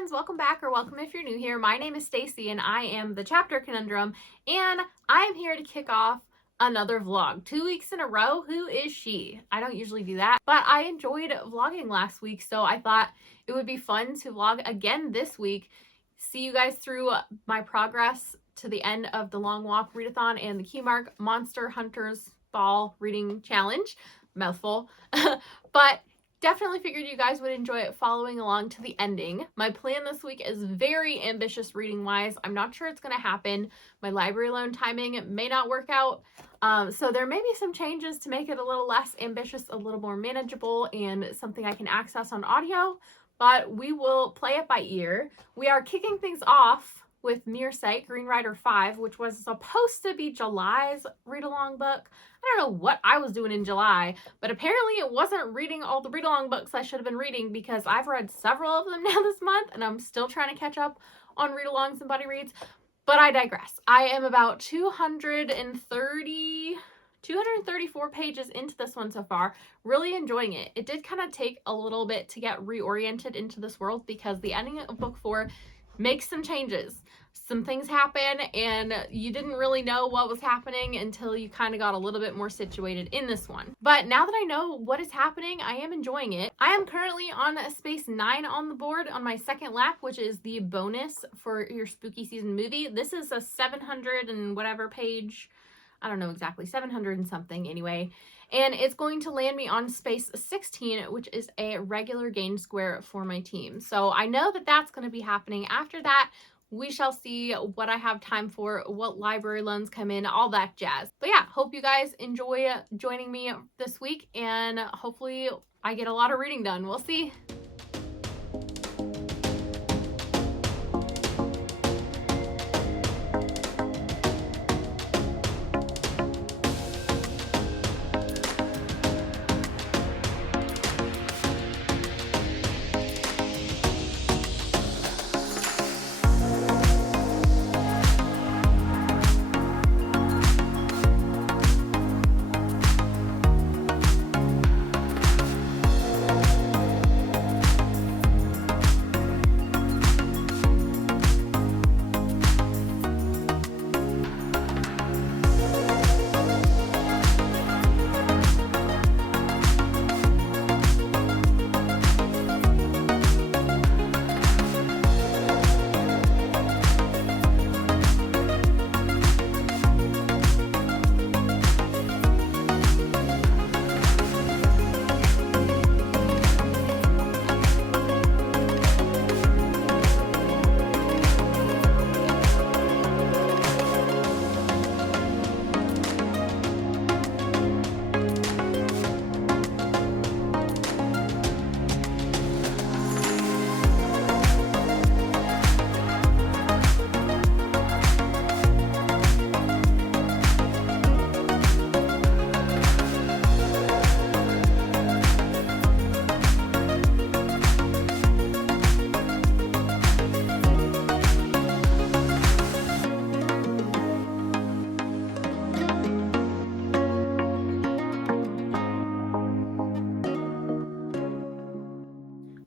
friends, welcome back, or welcome if you're new here. My name is Stacy and I am the Chapter Conundrum, and I am here to kick off another vlog. 2 weeks in a row. Who is she? I don't usually do that, but I enjoyed vlogging last week, so I thought it would be fun to vlog again this week. See you guys through my progress to the end of the Long Walk Readathon and the Key Mark Monster Hunters Ball Reading Challenge. Mouthful. But definitely figured you guys would enjoy it following along to the ending. My plan this week is very ambitious reading wise. I'm not sure it's going to happen. My library loan timing may not work out. So there may be some changes to make it a little less ambitious, a little more manageable, and something I can access on audio. But we will play it by ear. We are kicking things off with Mere Sight, Green Rider 5, which was supposed to be July's read-along book. I don't know what I was doing in July, but apparently it wasn't reading all the read-along books I should have been reading, because I've read several of them now this month, and I'm still trying to catch up on read-alongs and buddy reads. But I digress. I am about 234 pages into this one so far. Really enjoying it. It did kind of take a little bit to get reoriented into this world, because the ending of book 4 makes some changes. Some things happen and you didn't really know what was happening until you kind of got a little bit more situated in this one. But now that I know what is happening, I am enjoying it. I am currently on space 9 on the board on my second lap, which is the bonus for your spooky season movie. This is a 700 and whatever page, I don't know exactly, 700 and something anyway. And it's going to land me on space 16, which is a regular gain square for my team. So I know that that's going to be happening. After that, we shall see what I have time for, what library loans come in, all that jazz. But yeah, hope you guys enjoy joining me this week, and hopefully I get a lot of reading done. We'll see.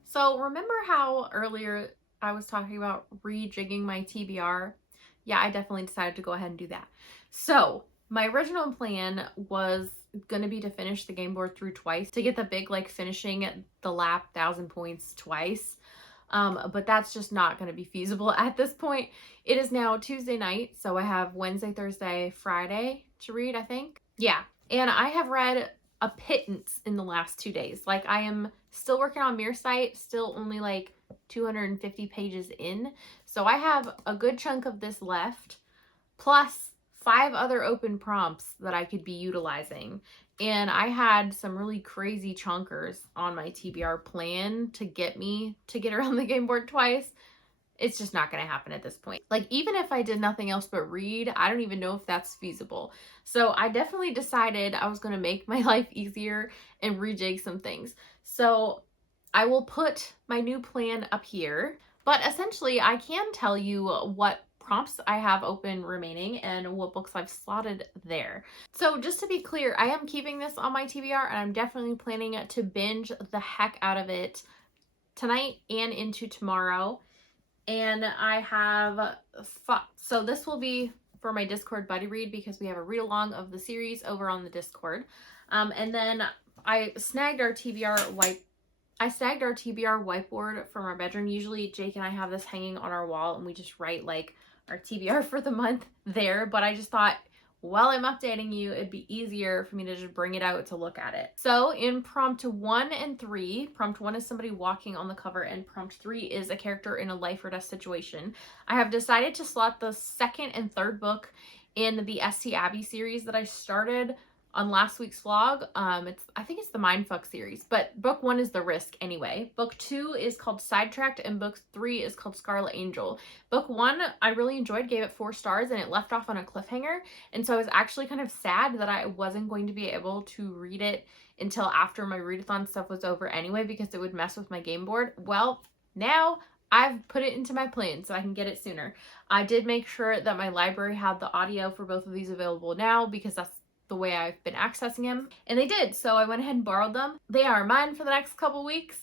So remember how earlier I was talking about rejigging my TBR? Yeah, I definitely decided to go ahead and do that. So my original plan was going to be to finish the game board through twice, to get the big, like, finishing the lap 1,000 points twice. But that's just not going to be feasible at this point. It is now Tuesday night, so I have Wednesday, Thursday, Friday to read, I think. Yeah, and I have read a pittance in the last 2 days. Like, I am still working on Mere Sight, still only like 250 pages in. So I have a good chunk of this left, plus 5 other open prompts that I could be utilizing. And I had some really crazy chunkers on my TBR plan to get me to get around the game board twice. It's just not going to happen at this point. Like, even if I did nothing else but read, I don't even know if that's feasible. So I definitely decided I was going to make my life easier and rejig some things. So I will put my new plan up here, but essentially I can tell you what prompts I have open remaining and what books I've slotted there. So just to be clear, I am keeping this on my TBR, and I'm definitely planning to binge the heck out of it tonight and into tomorrow. And I have, so this will be for my Discord buddy read because we have a read along of the series over on the Discord. And then I snagged our TBR whiteboard from our bedroom. Usually Jake and I have this hanging on our wall and we just write like our TBR for the month there, but I just thought while I'm updating you, it'd be easier for me to just bring it out to look at it. So in prompt 1 and 3, prompt 1 is somebody walking on the cover and prompt 3 is a character in a life or death situation. I have decided to slot the second and third book in the S.T. Abby series that I started on last week's vlog. I think it's the Mindfuck series, but book 1 is The Risk anyway. Book 2 is called Sidetracked and book 3 is called Scarlet Angel. Book 1 I really enjoyed, gave it 4 stars, and it left off on a cliffhanger, and so I was actually kind of sad that I wasn't going to be able to read it until after my readathon stuff was over anyway because it would mess with my game board. Well, now I've put it into my plan so I can get it sooner. I did make sure that my library had the audio for both of these available now because that's the way I've been accessing them, and they did, so I went ahead and borrowed them. They are mine for the next couple weeks,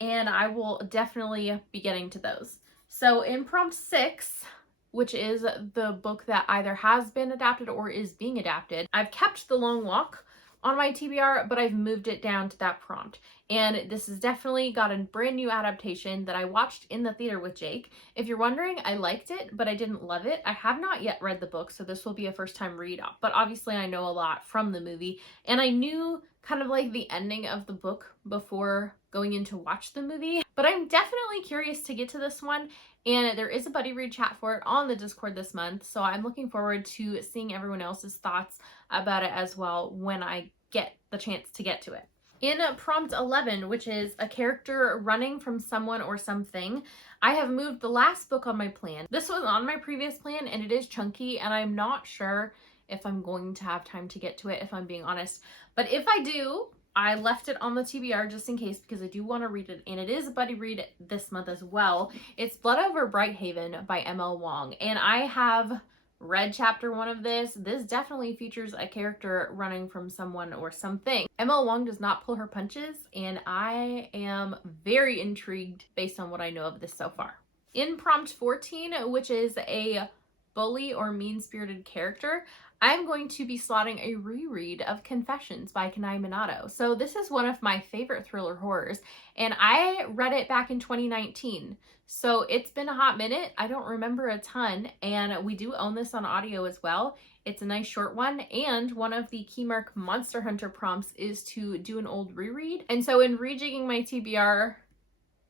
and I will definitely be getting to those. So in prompt 6, which is the book that either has been adapted or is being adapted, I've kept The Long Walk on my TBR, but I've moved it down to that prompt. And this has definitely got a brand new adaptation that I watched in the theater with Jake. If you're wondering, I liked it, but I didn't love it. I have not yet read the book, so this will be a first time read, but obviously I know a lot from the movie, and I knew kind of like the ending of the book before going in to watch the movie, but I'm definitely curious to get to this one, and there is a buddy read chat for it on the Discord this month, so I'm looking forward to seeing everyone else's thoughts about it as well when I get the chance to get to it. In prompt 11, which is a character running from someone or something, I have moved the last book on my plan. This was on my previous plan and it is chunky, and I'm not sure if I'm going to have time to get to it, if I'm being honest. But if I do, I left it on the TBR just in case because I do want to read it, and it is a buddy read this month as well. It's Blood Over Brighthaven by M.L. Wong, and I have read chapter 1 of this. This definitely features a character running from someone or something. M.L. Wong does not pull her punches, and I am very intrigued based on what I know of this so far. In prompt 14, which is a bully or mean-spirited character, I'm going to be slotting a reread of Confessions by Kanai Minato. So this is one of my favorite thriller horrors, and I read it back in 2019. So it's been a hot minute. I don't remember a ton, and we do own this on audio as well. It's a nice short one, and one of the Keymark Monster Hunter prompts is to do an old reread. And so in rejigging my TBR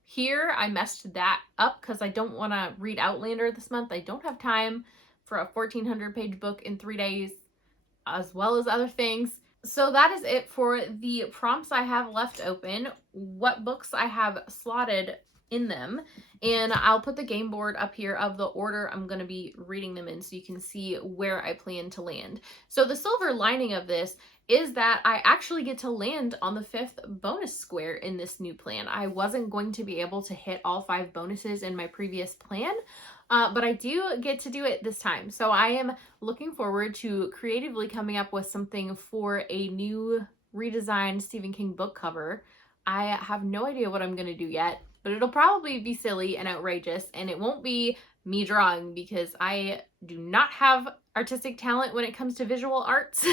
here, I messed that up because I don't want to read Outlander this month. I don't have time for a 1,400 page book in 3 days, as well as other things. So that is it for the prompts I have left open, what books I have slotted in them, and I'll put the game board up here of the order I'm going to be reading them in so you can see where I plan to land. So the silver lining of this is that I actually get to land on the 5th bonus square in this new plan. I wasn't going to be able to hit all 5 bonuses in my previous plan, but I do get to do it this time. So I am looking forward to creatively coming up with something for a new redesigned Stephen King book cover. I have no idea what I'm going to do yet, but it'll probably be silly and outrageous, and it won't be me drawing because I do not have artistic talent when it comes to visual arts.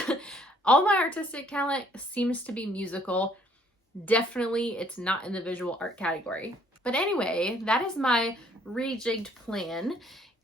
All my artistic talent seems to be musical. Definitely it's not in the visual art category. But anyway, that is my rejigged plan.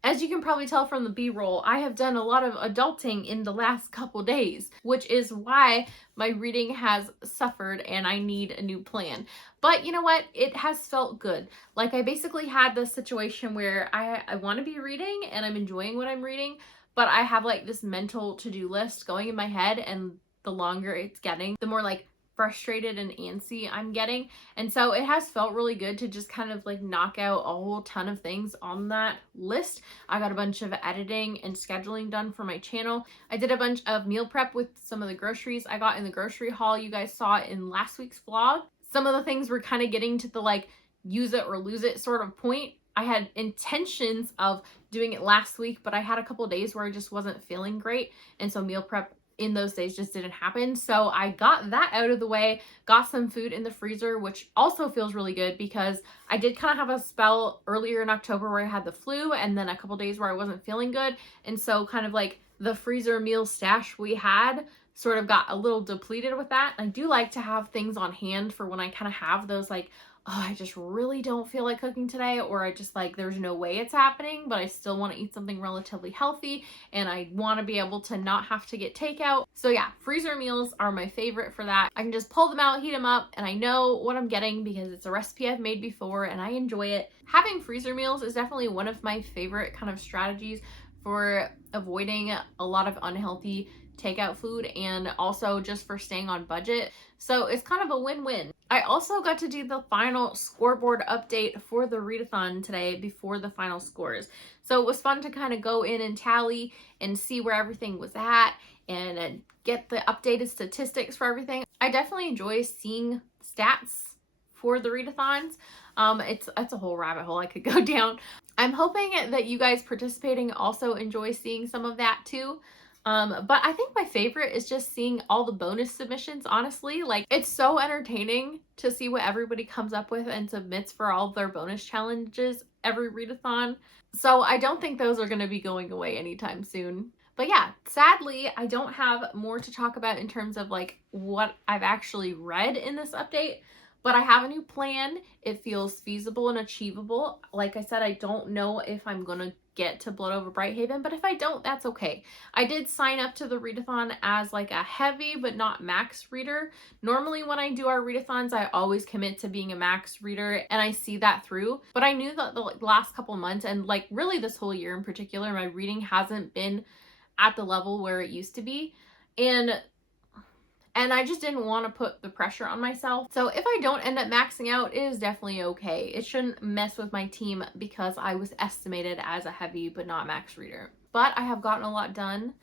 As you can probably tell from the B-roll, I have done a lot of adulting in the last couple days, which is why my reading has suffered and I need a new plan. But you know what? It has felt good. Like I basically had this situation where I want to be reading and I'm enjoying what I'm reading, but I have like this mental to-do list going in my head, and the longer it's getting, the more like frustrated and antsy I'm getting. And so it has felt really good to just kind of like knock out a whole ton of things on that list. I got a bunch of editing and scheduling done for my channel. I did a bunch of meal prep with some of the groceries I got in the grocery haul you guys saw in last week's vlog. Some of the things were kind of getting to the like use it or lose it sort of point. I had intentions of doing it last week, but I had a couple days where I just wasn't feeling great, and so meal prep in those days just didn't happen. So I got that out of the way, got some food in the freezer, which also feels really good because I did kind of have a spell earlier in October where I had the flu and then a couple days where I wasn't feeling good. And so kind of like the freezer meal stash we had sort of got a little depleted with that. I do like to have things on hand for when I kind of have those like, oh, I just really don't feel like cooking today, or I just like, there's no way it's happening, but I still want to eat something relatively healthy and I want to be able to not have to get takeout. So yeah, freezer meals are my favorite for that. I can just pull them out, heat them up, and I know what I'm getting because it's a recipe I've made before and I enjoy it. Having freezer meals is definitely one of my favorite kind of strategies for avoiding a lot of unhealthy takeout food and also just for staying on budget. So it's kind of a win-win. I also got to do the final scoreboard update for the readathon today before the final scores. So it was fun to kind of go in and tally and see where everything was at and get the updated statistics for everything. I definitely enjoy seeing stats for the readathons. It's a whole rabbit hole I could go down. I'm hoping that you guys participating also enjoy seeing some of that too. But I think my favorite is just seeing all the bonus submissions, honestly. Like, it's so entertaining to see what everybody comes up with and submits for all of their bonus challenges every readathon. So I don't think those are going to be going away anytime soon. But yeah, sadly, I don't have more to talk about in terms of like what I've actually read in this update. But I have a new plan. It feels feasible and achievable. Like I said, I don't know if I'm going to get to Blood Over Brighthaven, but if I don't, that's okay. I did sign up to the readathon as like a heavy but not max reader. Normally when I do our readathons, I always commit to being a max reader and I see that through. But I knew that the last couple months and like really this whole year in particular, my reading hasn't been at the level where it used to be. And I just didn't want to put the pressure on myself. So if I don't end up maxing out, it is definitely okay. It shouldn't mess with my team because I was estimated as a heavy but not max reader. But I have gotten a lot done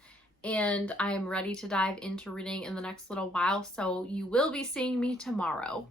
and I am ready to dive into reading in the next little while. So you will be seeing me tomorrow.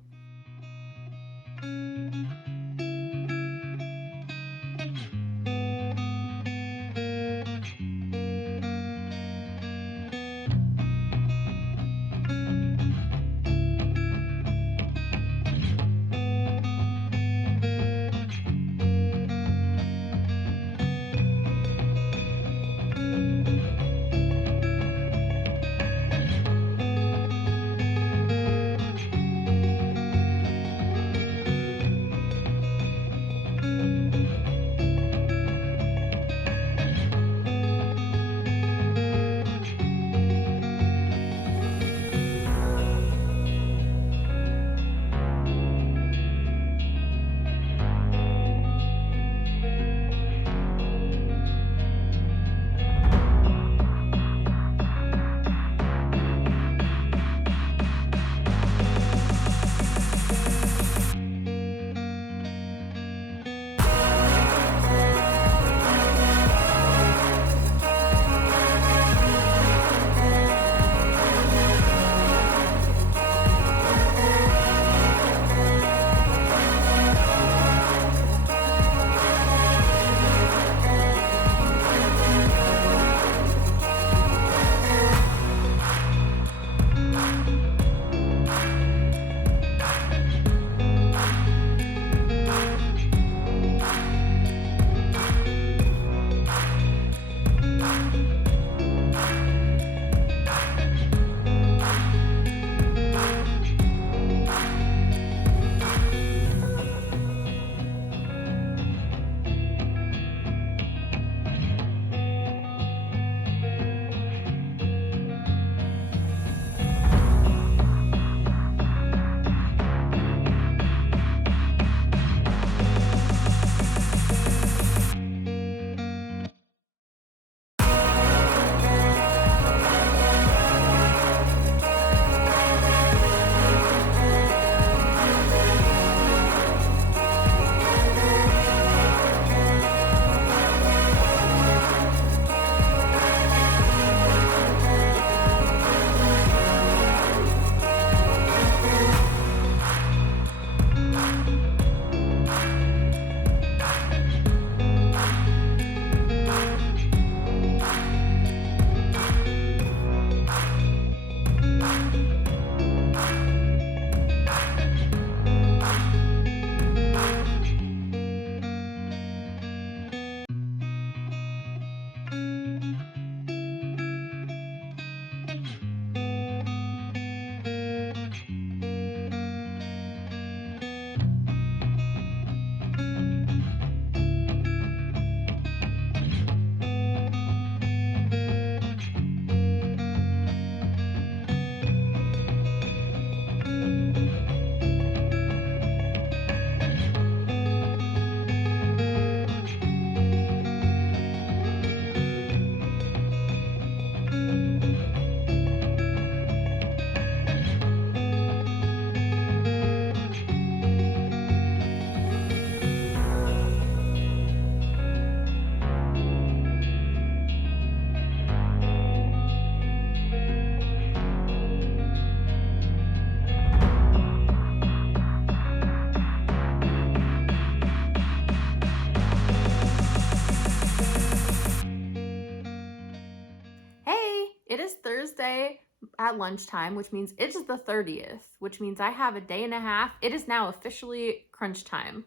Thursday at lunchtime, which means it is the 30th, which means I have a day and a half. It is now officially crunch time.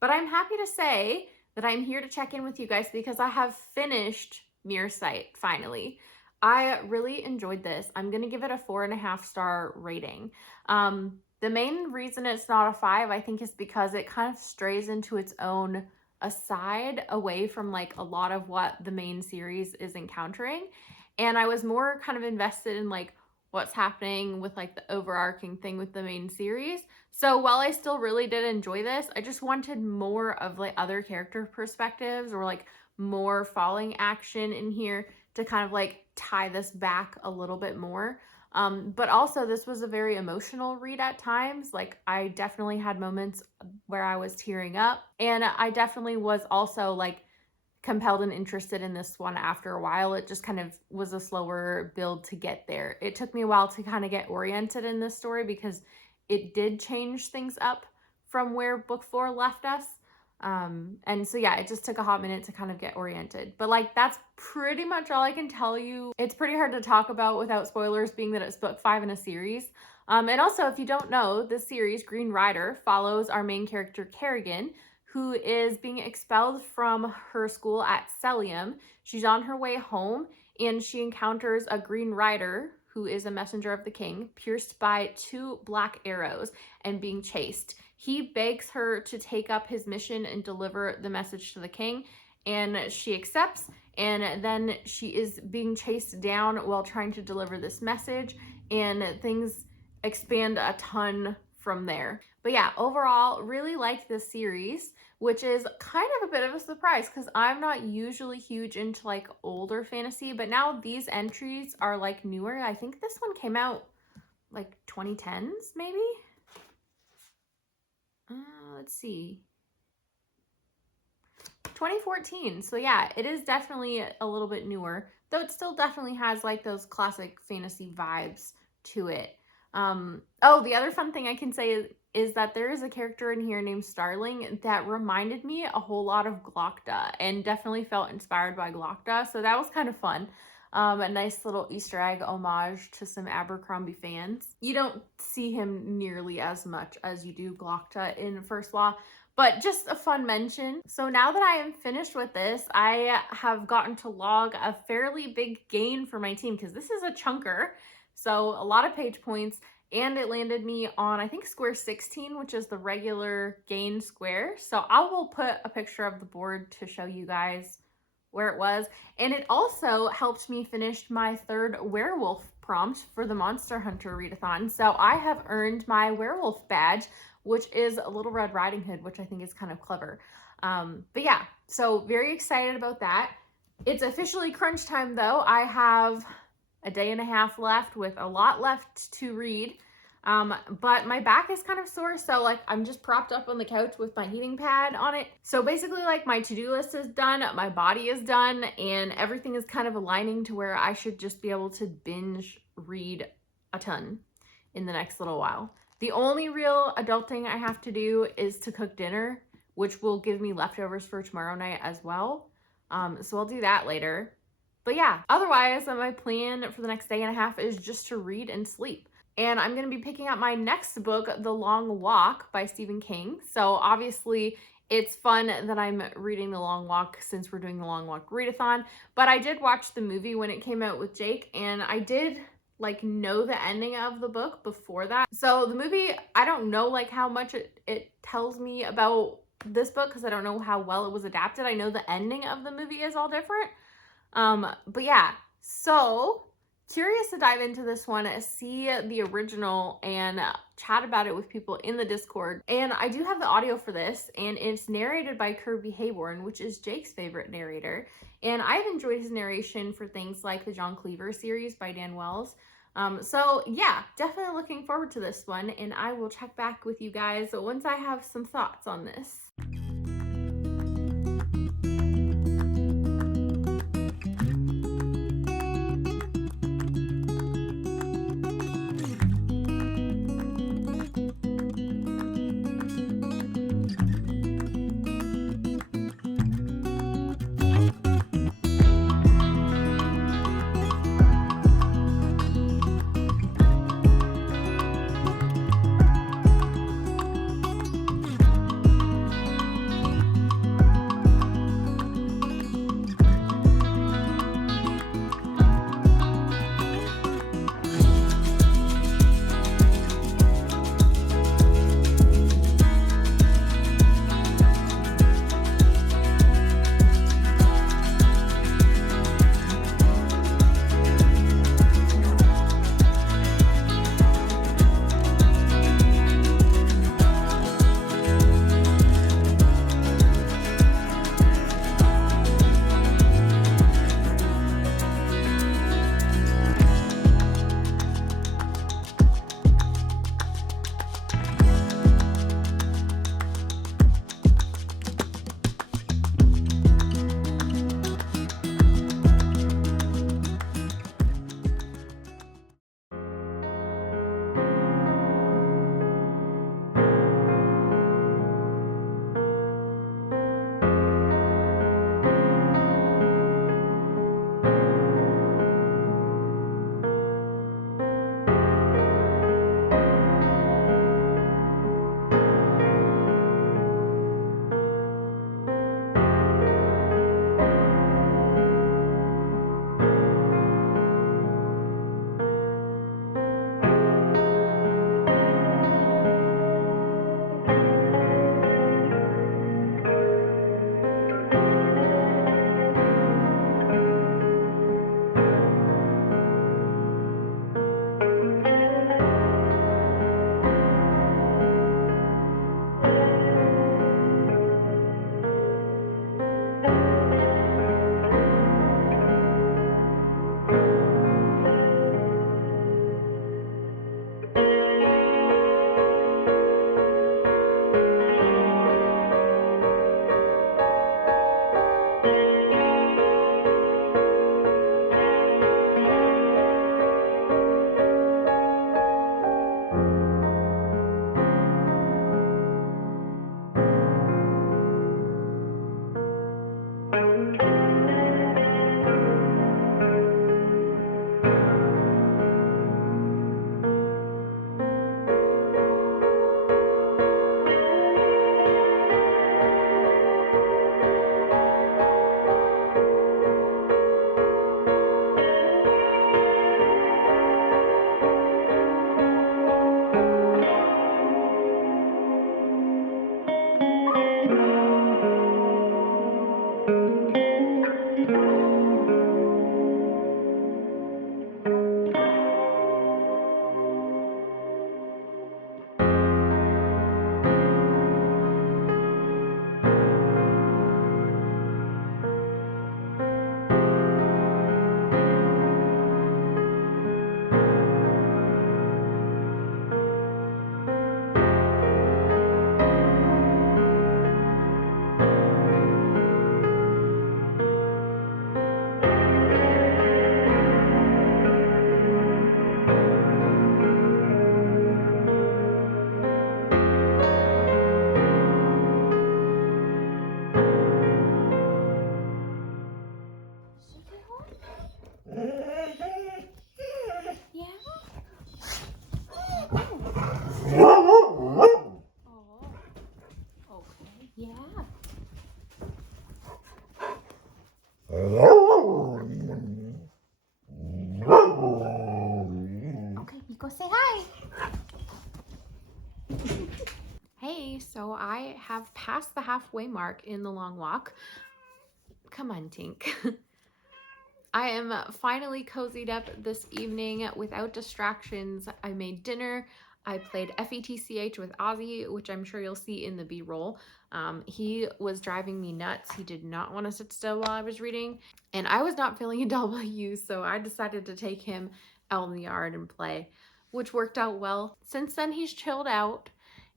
But I'm happy to say that I'm here to check in with you guys because I have finished Mirror Sight finally. I really enjoyed this. I'm going to give it a 4.5-star rating. The main reason it's not a 5, I think, is because it kind of strays into its own aside away from like a lot of what the main series is encountering. And I was more kind of invested in like what's happening with like the overarching thing with the main series. So while I still really did enjoy this, I just wanted more of like other character perspectives or like more falling action in here to kind of like tie this back a little bit more. But also this was a very emotional read at times. Like I definitely had moments where I was tearing up, and I definitely was also like compelled and interested in this one after a while. It just kind of was a slower build to get there. It took me a while to kind of get oriented in this story because it did change things up from where book 4 left us. And so yeah, it just took a hot minute to kind of get oriented. But like that's pretty much all I can tell you. It's pretty hard to talk about without spoilers, being that it's book 5 in a series. And also, if you don't know, this series, Green Rider, follows our main character Kerrigan, who is being expelled from her school at Celium. She's on her way home and she encounters a Green Rider who is a messenger of the king, pierced by 2 black arrows and being chased. He begs her to take up his mission and deliver the message to the king, and she accepts, and then she is being chased down while trying to deliver this message, and things expand a ton from there. But yeah, overall, really liked this series, which is kind of a bit of a surprise because I'm not usually huge into like older fantasy, but now these entries are like newer. I think this one came out like 2010s maybe? Let's see. 2014. So yeah, it is definitely a little bit newer, though it still definitely has like those classic fantasy vibes to it. Oh, the other fun thing I can say is that there is a character in here named Starling that reminded me a whole lot of Glokta and definitely felt inspired by Glokta. So that was kind of fun. A nice little Easter egg homage to some Abercrombie fans. You don't see him nearly as much as you do Glokta in First Law, but just a fun mention. So now that I am finished with this, I have gotten to log a fairly big gain for my team because this is a chunker. So a lot of page points, and it landed me on, I think, square 16, which is the regular gain square. So I will put a picture of the board to show you guys where it was. And it also helped me finish my 3rd werewolf prompt for the Monster Hunter readathon. So I have earned my werewolf badge, which is a Little Red Riding Hood, which I think is kind of clever. But yeah, so very excited about that. It's officially crunch time though. I have a day and a half left with a lot left to read. But my back is kind of sore, so like I'm just propped up on the couch with my heating pad on it. So basically like my to-do list is done, my body is done, and everything is kind of aligning to where I should just be able to binge read a ton in the next little while. The only real adult thing I have to do is to cook dinner, which will give me leftovers for tomorrow night as well. So I'll do that later. But yeah, otherwise my plan for the next day and a half is just to read and sleep. And I'm going to be picking up my next book, The Long Walk by Stephen King. So obviously it's fun that I'm reading The Long Walk since we're doing the Long Walk readathon. But I did watch the movie when it came out with Jake, and I did like know the ending of the book before that. So the movie, I don't know like how much it tells me about this book because I don't know how well it was adapted. I know the ending of the movie is all different. But yeah, so curious to dive into this one, see the original, and chat about it with people in the Discord. And I do have the audio for this, and it's narrated by Kirby Hayborn, which is Jake's favorite narrator. And I've enjoyed his narration for things like the John Cleaver series by Dan Wells. So yeah, definitely looking forward to this one, and I will check back with you guys once I have some thoughts on this. Okay, you go say hi. Hey, so I have passed the halfway mark in the long walk. Come on, Tink. I am finally cozied up this evening without distractions. I made dinner. I played FETCH with Ozzy, which I'm sure you'll see in the B-roll. He was driving me nuts. He did not want to sit still while I was reading, and I was not feeling a W, so I decided to take him out in the yard and play, which worked out well. Since then, he's chilled out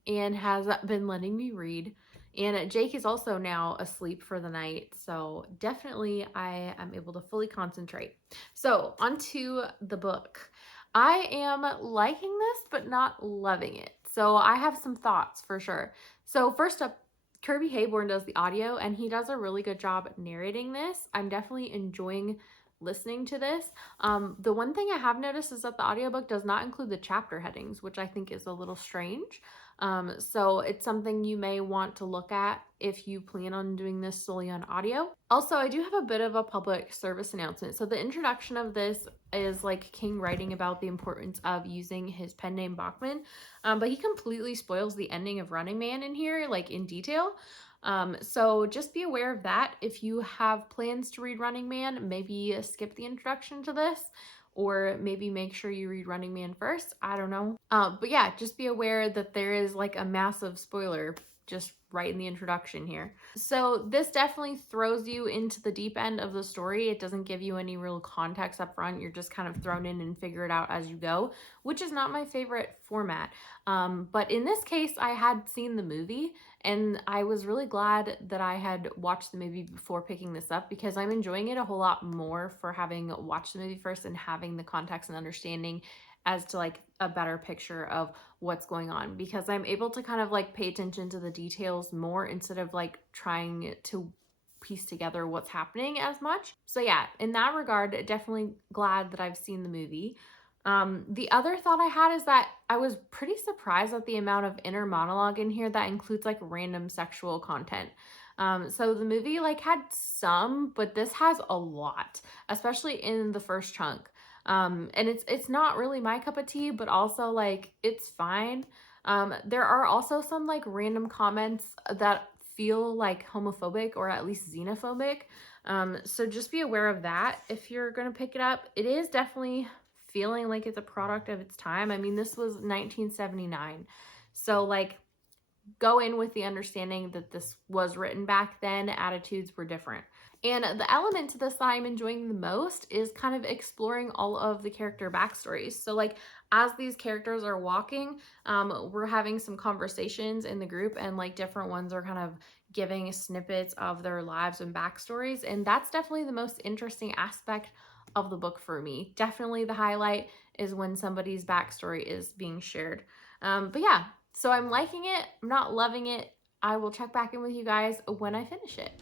and has been letting me read. And Jake is also now asleep for the night, so definitely I am able to fully concentrate. So onto the book. I am liking this, but not loving it. So I have some thoughts for sure. So first up, Kirby Hayborn does the audio, and he does a really good job narrating this. I'm definitely enjoying listening to this. The one thing I have noticed is that the audiobook does not include the chapter headings, which I think is a little strange. So it's something you may want to look at if you plan on doing this solely on audio. Also, I do have a bit of a public service announcement. So the introduction of this is like King writing about the importance of using his pen name Bachman, but he completely spoils the ending of Running Man in here, like in detail. So just be aware of that. If you have plans to read Running Man, maybe skip the introduction to this, or maybe make sure you read Running Man first. I don't know. But yeah, just be aware that there is like a massive spoiler just right in the introduction here. So this definitely throws you into the deep end of the story. It doesn't give you any real context up front. You're just kind of thrown in and figure it out as you go, which is not my favorite format. But in this case, I had seen the movie, and I was really glad that I had watched the movie before picking this up, because I'm enjoying it a whole lot more for having watched the movie first and having the context and understanding as to like a better picture of what's going on, because I'm able to kind of like pay attention to the details more instead of like trying to piece together what's happening as much. So yeah, in that regard, definitely glad that I've seen the movie. The other thought I had is that I was pretty surprised at the amount of inner monologue in here that includes like random sexual content. So the movie like had some, but this has a lot, especially in the first chunk. And it's not really my cup of tea, but also like it's fine. There are also some like random comments that feel like homophobic or at least xenophobic. So just be aware of that if you're gonna pick it up. It is definitely feeling like it's a product of its time. I mean, this was 1979. So like go in with the understanding that this was written back then. Attitudes were different. And the element to this that I'm enjoying the most is kind of exploring all of the character backstories. So like as these characters are walking, we're having some conversations in the group, and like different ones are kind of giving snippets of their lives and backstories. And that's definitely the most interesting aspect of the book for me. Definitely the highlight is when somebody's backstory is being shared. But yeah, so I'm liking it. I'm not loving it. I will check back in with you guys when I finish it.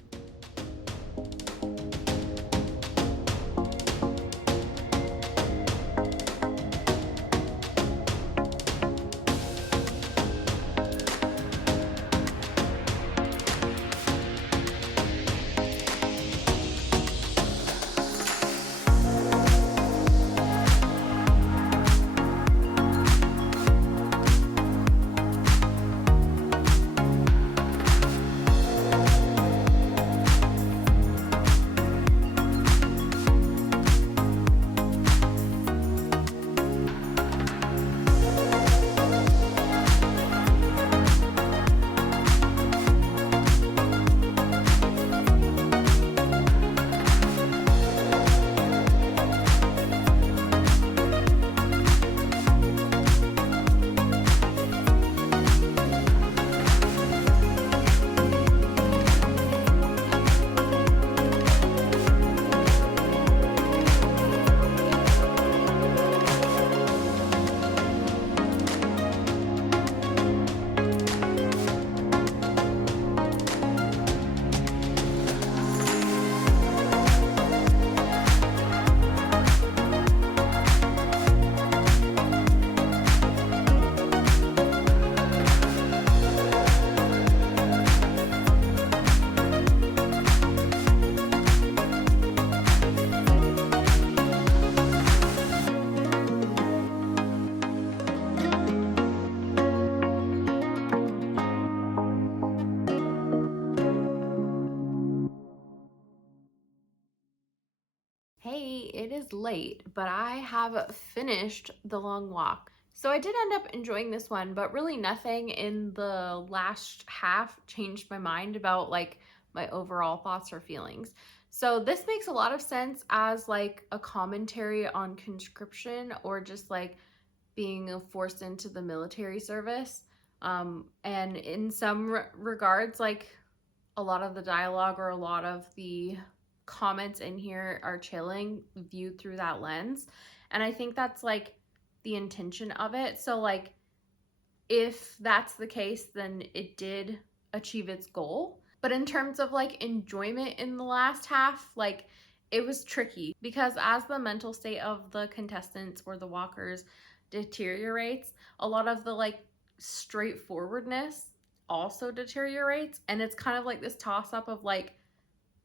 it is late, but I have finished The Long Walk. So I did end up enjoying this one, but really nothing in the last half changed my mind about like my overall thoughts or feelings. So this makes a lot of sense as like a commentary on conscription or just like being forced into the military service. And in some regards, like a lot of the dialogue or a lot of the comments in here are chilling viewed through that lens. And I think that's like the intention of it. So like if that's the case, then it did achieve its goal. But in terms of like enjoyment in the last half, like it was tricky because as the mental state of the contestants or the walkers deteriorates, a lot of the like straightforwardness also deteriorates. And it's kind of like this toss up of like,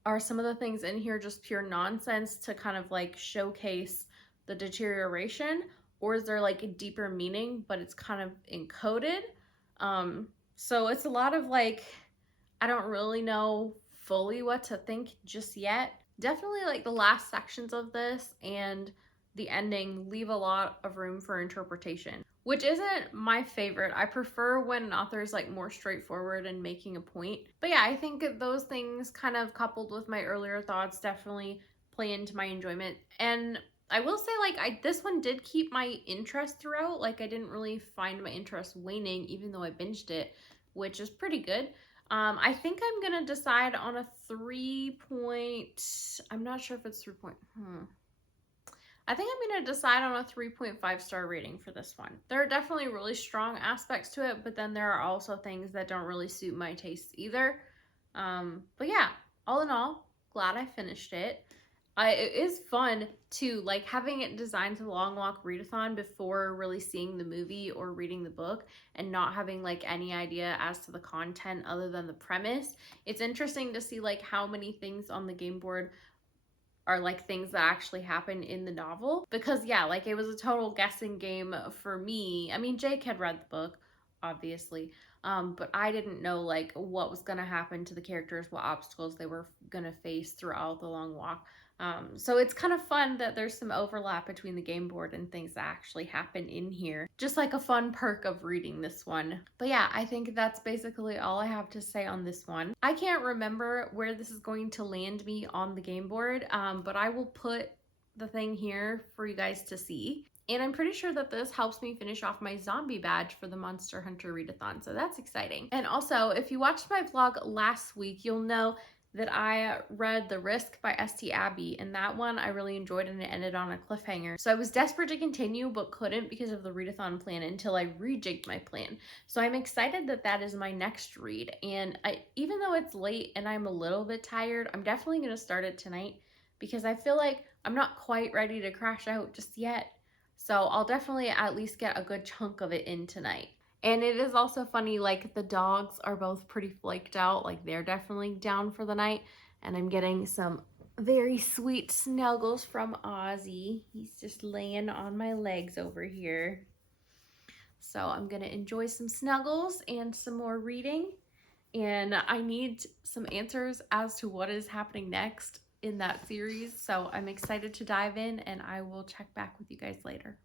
are some of the things in here just pure nonsense to kind of like showcase the deterioration, or is there like a deeper meaning but it's kind of encoded? So it's a lot of like, I don't really know fully what to think just yet. Definitely like the last sections of this and the ending leave a lot of room for interpretation, which isn't my favorite. I prefer when an author is like more straightforward and making a point. But yeah, I think those things kind of coupled with my earlier thoughts definitely play into my enjoyment. And I will say like this one did keep my interest throughout. Like I didn't really find my interest waning even though I binged it, which is pretty good. I think I'm gonna decide on a 3 point, I'm not sure if it's 3 point, I think I'm going to decide on a 3.5 star rating for this one. There are definitely really strong aspects to it, but then there are also things that don't really suit my taste either. But yeah, all in all, glad I finished it. It is fun too, like having it designed to Long Walk Readathon before really seeing the movie or reading the book and not having like any idea as to the content other than the premise. It's interesting to see like how many things on the game board are like things that actually happen in the novel, because yeah, like it was a total guessing game for me. I mean, Jake had read the book obviously, but I didn't know like what was gonna happen to the characters, what obstacles they were gonna face throughout the Long Walk. So it's kind of fun that there's some overlap between the game board and things that actually happen in here. Just like a fun perk of reading this one. But yeah, I think that's basically all I have to say on this one. I can't remember where this is going to land me on the game board, but I will put the thing here for you guys to see. And I'm pretty sure that this helps me finish off my zombie badge for the Monster Hunter Readathon, so that's exciting. And also, if you watched my vlog last week, you'll know that I read The Risk by St. Abbey, and that one I really enjoyed and it ended on a cliffhanger. So I was desperate to continue but couldn't because of the readathon plan until I rejigged my plan. So I'm excited that that is my next read, and even though it's late and I'm a little bit tired, I'm definitely going to start it tonight because I feel like I'm not quite ready to crash out just yet. So I'll definitely at least get a good chunk of it in tonight. And it is also funny, like the dogs are both pretty flaked out, like they're definitely down for the night. And I'm getting some very sweet snuggles from Ozzy. He's just laying on my legs over here. So I'm gonna enjoy some snuggles and some more reading. And I need some answers as to what is happening next in that series. So I'm excited to dive in, and I will check back with you guys later.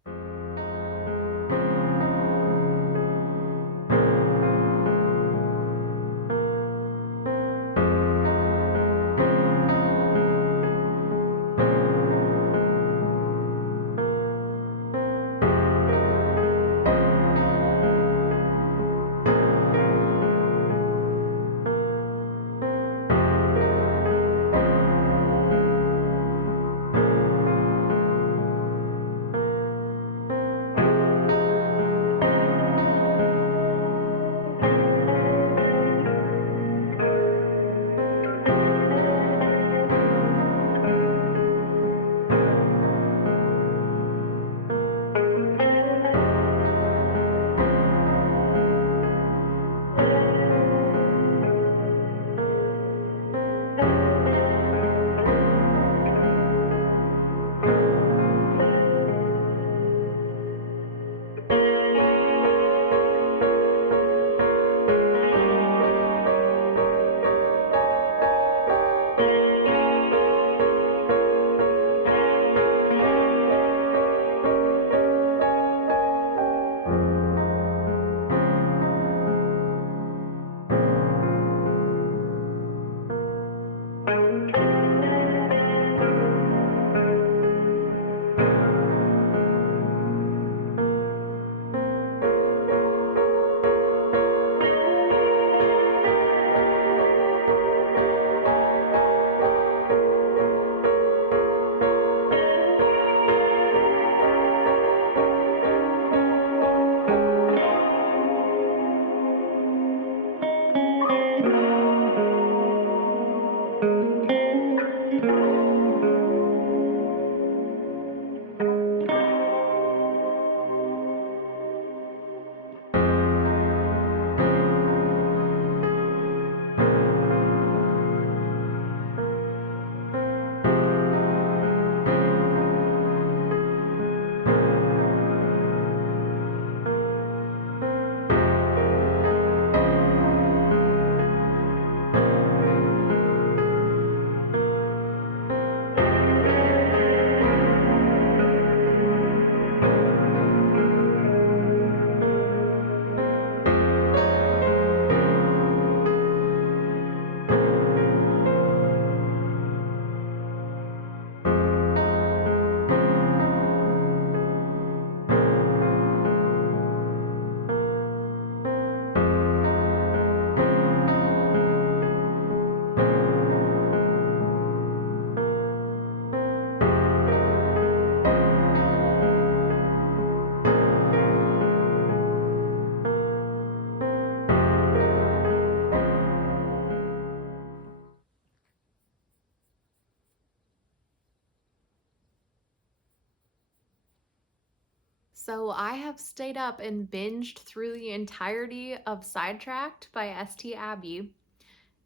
So I have stayed up and binged through the entirety of Sidetracked by S.T. Abby.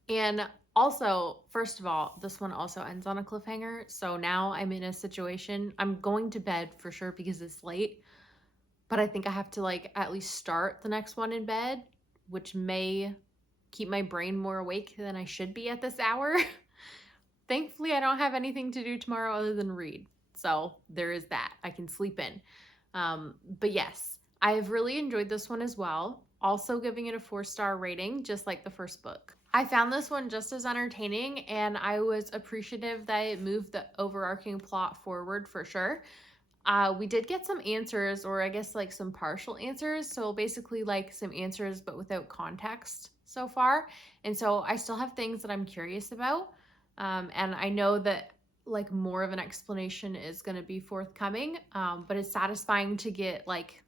And also, first of all, this one also ends on a cliffhanger. So now I'm in a situation, I'm going to bed for sure because it's late, but I think I have to like at least start the next one in bed, which may keep my brain more awake than I should be at this hour. Thankfully, I don't have anything to do tomorrow other than read. So there is that. I can sleep in. But yes, I've really enjoyed this one as well. Also giving it a 4-star rating, just like the first book. I found this one just as entertaining, and I was appreciative that it moved the overarching plot forward for sure. We did get some answers, or I guess like some partial answers. So basically like some answers, but without context so far. And so I still have things that I'm curious about. And I know that like more of an explanation is going to be forthcoming, but it's satisfying to get like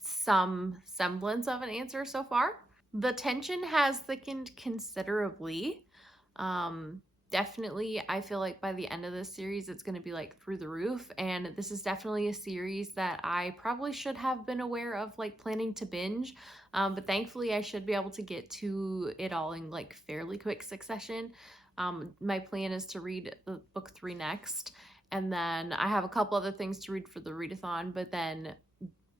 some semblance of an answer so far. The tension has thickened considerably. Definitely, I feel like by the end of this series, it's going to be like through the roof. And this is definitely a series that I probably should have been aware of, like planning to binge. But thankfully, I should be able to get to it all in like fairly quick succession. My plan is to read book 3 next. And then I have a couple other things to read for the readathon, but then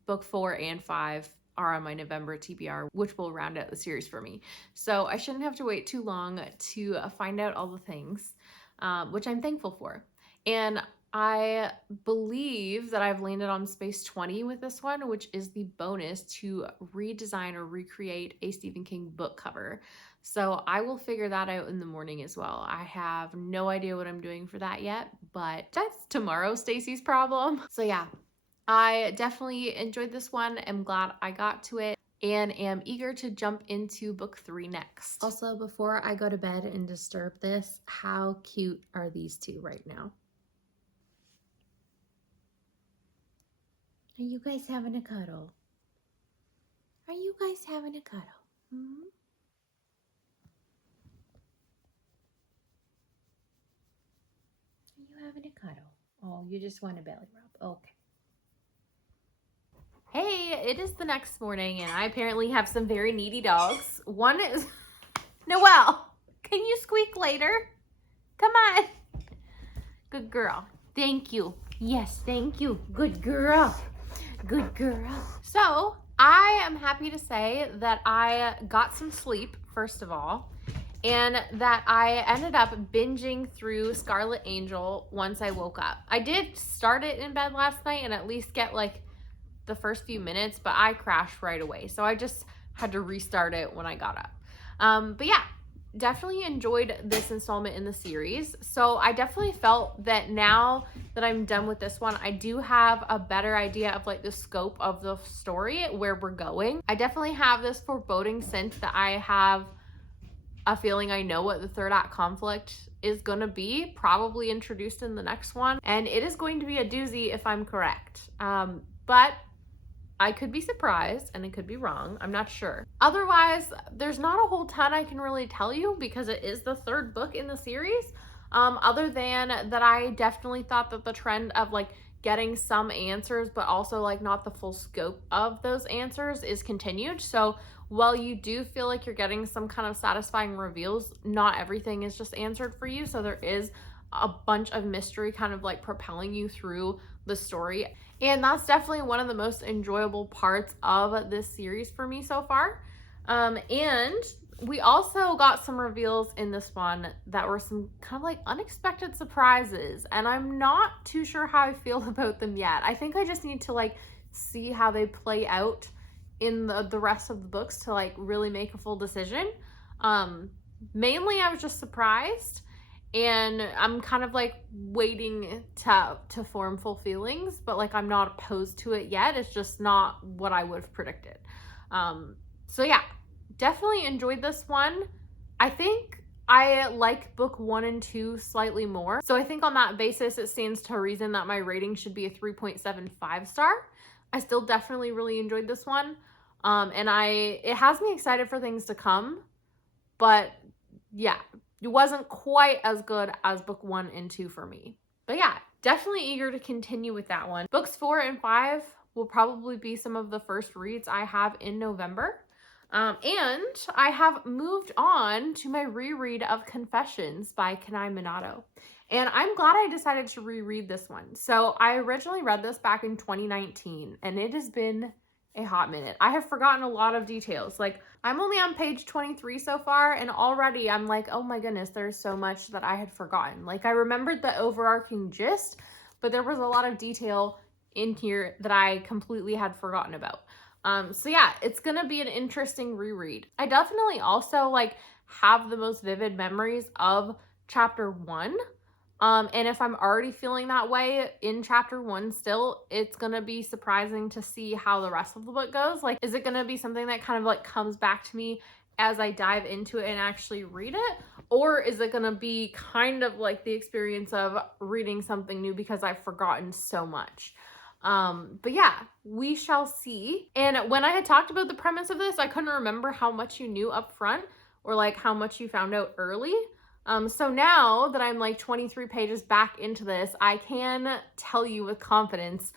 book 4 and 5 are on my November TBR, which will round out the series for me. So I shouldn't have to wait too long to find out all the things, which I'm thankful for. And I believe that I've landed on space 20 with this one, which is the bonus to redesign or recreate a Stephen King book cover. So I will figure that out in the morning as well. I have no idea what I'm doing for that yet, but that's tomorrow Stacy's problem. So yeah, I definitely enjoyed this one. I'm glad I got to it and am eager to jump into book 3 next. Also, before I go to bed and disturb this, how cute are these two right now? Are you guys having a cuddle? Are you guys having a cuddle? Hmm? Are you having a cuddle? Oh, you just want a belly rub. Okay. Hey, it is the next morning and I apparently have some very needy dogs. One is... Noelle, can you squeak later? Come on. Good girl. Thank you. Yes, thank you. Good girl. Good girl. So, I am happy to say that I got some sleep, first of all, and that I ended up binging through Scarlet Angel once I woke up. I did start it in bed last night and at least get like the first few minutes, but I crashed right away. So I just had to restart it when I got up. But yeah, definitely enjoyed this installment in the series. So I definitely felt that now that I'm done with this one, I do have a better idea of like the scope of the story, where we're going. I definitely have this foreboding sense that I have a feeling I know what the third act conflict is going to be, probably introduced in the next one. And it is going to be a doozy if I'm correct. But I could be surprised and it could be wrong. I'm not sure. Otherwise, there's not a whole ton I can really tell you because it is the third book in the series. Other than that, I definitely thought that the trend of like getting some answers, but also like not the full scope of those answers is continued. So while you do feel like you're getting some kind of satisfying reveals, not everything is just answered for you. So there is a bunch of mystery kind of like propelling you through the story. And that's definitely one of the most enjoyable parts of this series for me so far. And we also got some reveals in this one that were some kind of like unexpected surprises. And I'm not too sure how I feel about them yet. I think I just need to like see how they play out in the rest of the books to like really make a full decision. Mainly I was just surprised. And I'm kind of like waiting to form full feelings, but like I'm not opposed to it yet. It's just not what I would have predicted. So yeah, definitely enjoyed this one. I think I like book 1 and 2 slightly more. So I think on that basis, it stands to reason that my rating should be a 3.75 star. I still definitely really enjoyed this one. And it has me excited for things to come, but yeah, it wasn't quite as good as book 1 and 2 for me. But yeah, definitely eager to continue with that one. Books 4 and 5 will probably be some of the first reads I have in November. And I have moved on to my reread of Confessions by Kenai Minato. And I'm glad I decided to reread this one. So I originally read this back in 2019, and it has been a hot minute. I have forgotten a lot of details. Like, I'm only on page 23 so far, and already I'm like, oh my goodness, there's so much that I had forgotten. Like, I remembered the overarching gist, but there was a lot of detail in here that I completely had forgotten about. So yeah, it's gonna be an interesting reread. I definitely also like have the most vivid memories of chapter 1. And if I'm already feeling that way in chapter 1 still, it's gonna be surprising to see how the rest of the book goes. Like, is it gonna be something that kind of like comes back to me as I dive into it and actually read it? Or is it gonna be kind of like the experience of reading something new because I've forgotten so much? But yeah, we shall see. And when I had talked about the premise of this, I couldn't remember how much you knew up front or like how much you found out early. So now that I'm like 23 pages back into this, I can tell you with confidence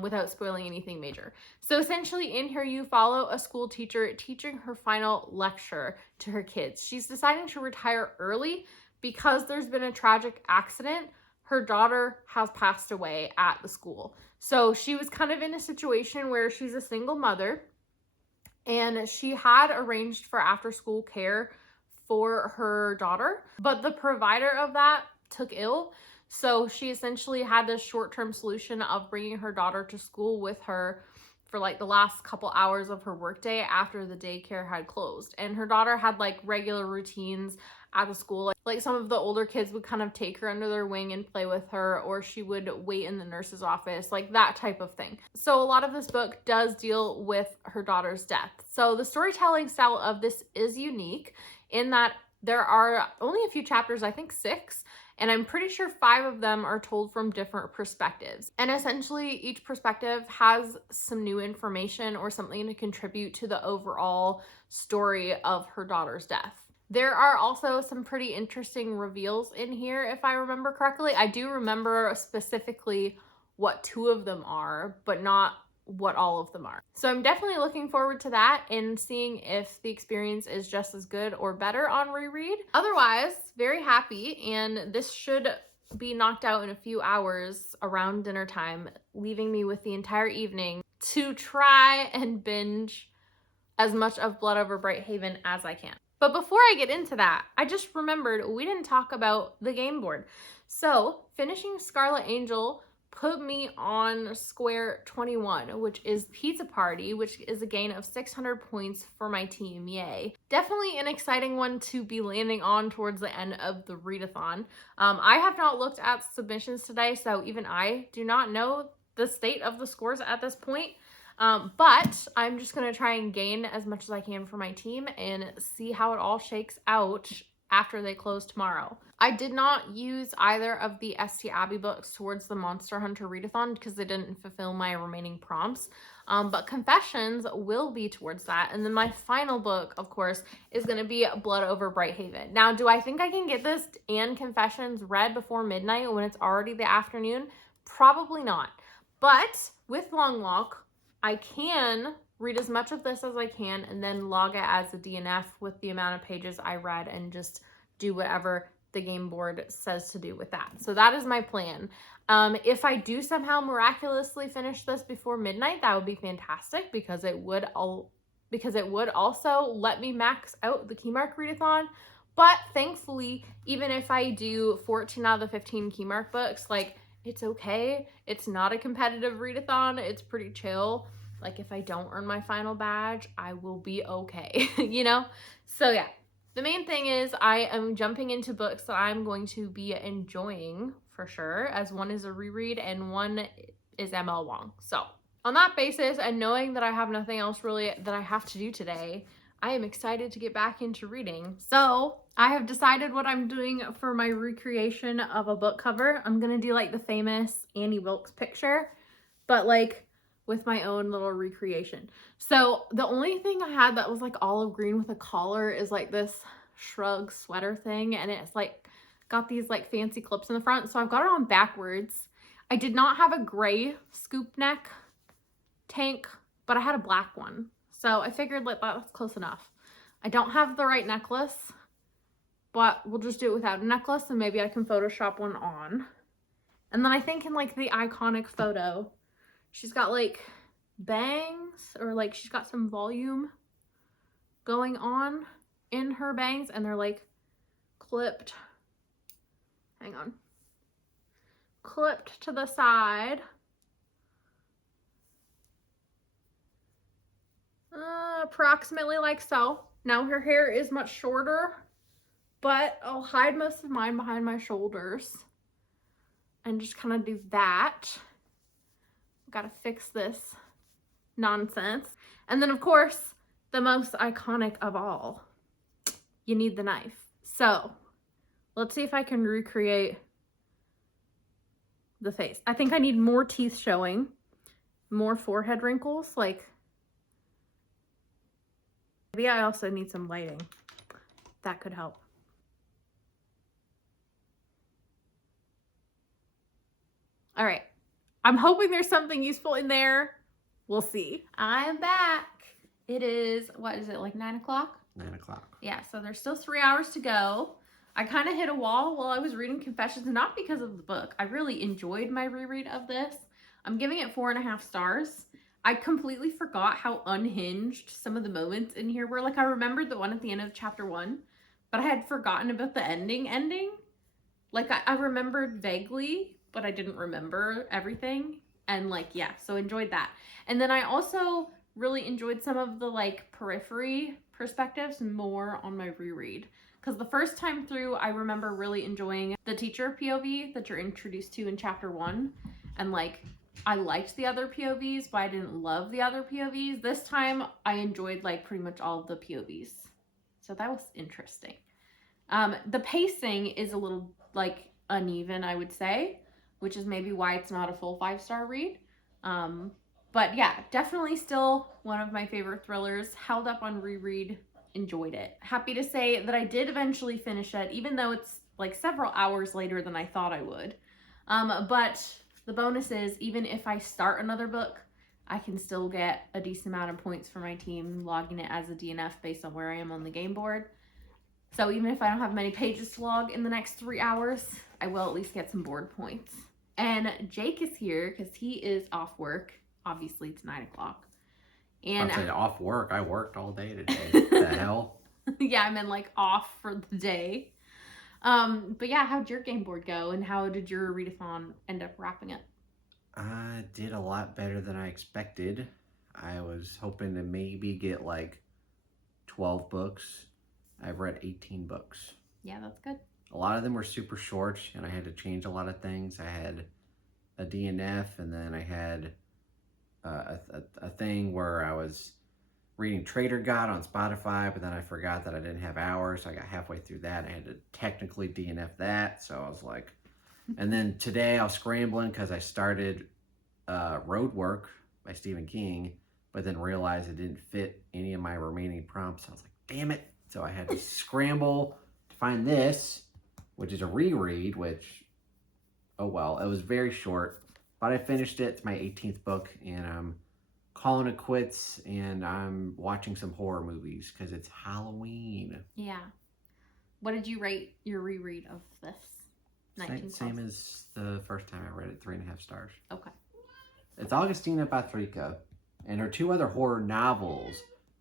without spoiling anything major. So essentially in here, you follow a school teacher teaching her final lecture to her kids. She's deciding to retire early because there's been a tragic accident. Her daughter has passed away at the school. So she was kind of in a situation where she's a single mother, and she had arranged for after-school care for her daughter, but the provider of that took ill. So she essentially had this short-term solution of bringing her daughter to school with her for like the last couple hours of her workday after the daycare had closed. And her daughter had like regular routines at the school. Like some of the older kids would kind of take her under their wing and play with her, or she would wait in the nurse's office, like that type of thing. So a lot of this book does deal with her daughter's death. So the storytelling style of this is unique in that there are only a few chapters, I think 6, and I'm pretty sure 5 of them are told from different perspectives. And essentially each perspective has some new information or something to contribute to the overall story of her daughter's death. There are also some pretty interesting reveals in here, if I remember correctly. I do remember specifically what 2 of them are, but not what all of them are. So I'm definitely looking forward to that and seeing if the experience is just as good or better on reread. Otherwise, very happy, and this should be knocked out in a few hours around dinner time, leaving me with the entire evening to try and binge as much of Blood Over Brighthaven as I can. But before I get into that, I just remembered we didn't talk about the game board. So finishing Scarlet Angel put me on square 21, which is Pizza Party, which is a gain of 600 points for my team. Yay. Definitely an exciting one to be landing on towards the end of the readathon. I have not looked at submissions today, so even I do not know the state of the scores at this point. But I'm just going to try and gain as much as I can for my team and see how it all shakes out after they close tomorrow. I did not use either of the St. Abbey books towards the Monster Hunter readathon because they didn't fulfill my remaining prompts. But Confessions will be towards that. And then my final book, of course, is going to be Blood Over Brighthaven. Now, do I think I can get this and Confessions read before midnight when it's already the afternoon? Probably not. But with Long Walk, I can read as much of this as I can and then log it as a DNF with the amount of pages I read and just do whatever the game board says to do with that. So that is my plan. If I do somehow miraculously finish this before midnight, that would be fantastic because it would also let me max out the Keymark readathon. But thankfully, even if I do 14 out of the 15 Keymark books, like, it's okay. It's not a competitive readathon. It's pretty chill. Like, if I don't earn my final badge, I will be okay, you know? So yeah, the main thing is I am jumping into books that I'm going to be enjoying for sure, as one is a reread and one is ML Wong. So on that basis, and knowing that I have nothing else really that I have to do today, I am excited to get back into reading. So I have decided what I'm doing for my recreation of a book cover. I'm gonna do like the famous Annie Wilkes picture, but like with my own little recreation. So the only thing I had that was like olive green with a collar is like this shrug sweater thing, and it's like got these like fancy clips in the front, so I've got it on backwards. I did not have a gray scoop neck tank, but I had a black one. So I figured like that's close enough. I don't have the right necklace, but we'll just do it without a necklace and maybe I can Photoshop one on. And then I think in like the iconic photo, she's got like bangs or like she's got some volume going on in her bangs and they're like clipped. Hang on. Clipped to the side. Approximately like so. Now her hair is much shorter, but I'll hide most of mine behind my shoulders and just kind of do that. Gotta fix this nonsense. And then of course, the most iconic of all, you need the knife. So let's see if I can recreate the face. I think I need more teeth showing, more forehead wrinkles, like maybe I also need some lighting. That could help. All right. I'm hoping there's something useful in there. We'll see. I'm back. It is, what is it, like 9 o'clock? 9 o'clock. Yeah, so there's still 3 hours to go. I kind of hit a wall while I was reading Confessions, not because of the book. I really enjoyed my reread of this. I'm giving it 4.5 stars. I completely forgot how unhinged some of the moments in here were. Like, I remembered the one at the end of chapter 1, but I had forgotten about the ending. Like, I remembered vaguely, but I didn't remember everything. And like, yeah, so enjoyed that. And then I also really enjoyed some of the like periphery perspectives more on my reread. Because the first time through, I remember really enjoying the teacher POV that you're introduced to in chapter 1. And like, I liked the other POVs, but I didn't love the other POVs. This time, I enjoyed like pretty much all of the POVs. So that was interesting. The pacing is a little like uneven, I would say, which is maybe why it's not a full 5-star read. But yeah, definitely still one of my favorite thrillers. Held up on reread, enjoyed it. Happy to say that I did eventually finish it, even though it's like several hours later than I thought I would. But the bonus is, even if I start another book, I can still get a decent amount of points for my team, logging it as a DNF based on where I am on the game board. So even if I don't have many pages to log in the next 3 hours, I will at least get some board points. And Jake is here because he is off work. Obviously, it's 9 o'clock. And I'd say off work. I worked all day today. The hell? Yeah, I'm in like off for the day. But yeah, how'd your game board go? And how did your readathon end up wrapping up? I did a lot better than I expected. I was hoping to maybe get like 12 books. I've read 18 books. Yeah, that's good. A lot of them were super short, and I had to change a lot of things. I had a DNF, and then I had a thing where I was reading Trader God on Spotify, but then I forgot that I didn't have hours, so I got halfway through that. I had to technically DNF that, so I was like... And then today I was scrambling because I started Road Work by Stephen King, but then realized it didn't fit any of my remaining prompts. I was like, damn it. So I had to scramble to find this, which is a reread, which, oh well, it was very short, but I finished it. It's my 18th book, and I'm calling it quits, and I'm watching some horror movies because it's Halloween. Yeah. What did you rate your reread of this? Same as the first time I read it, 3.5 stars. Okay. It's Augustina Bathrica, and her 2 other horror novels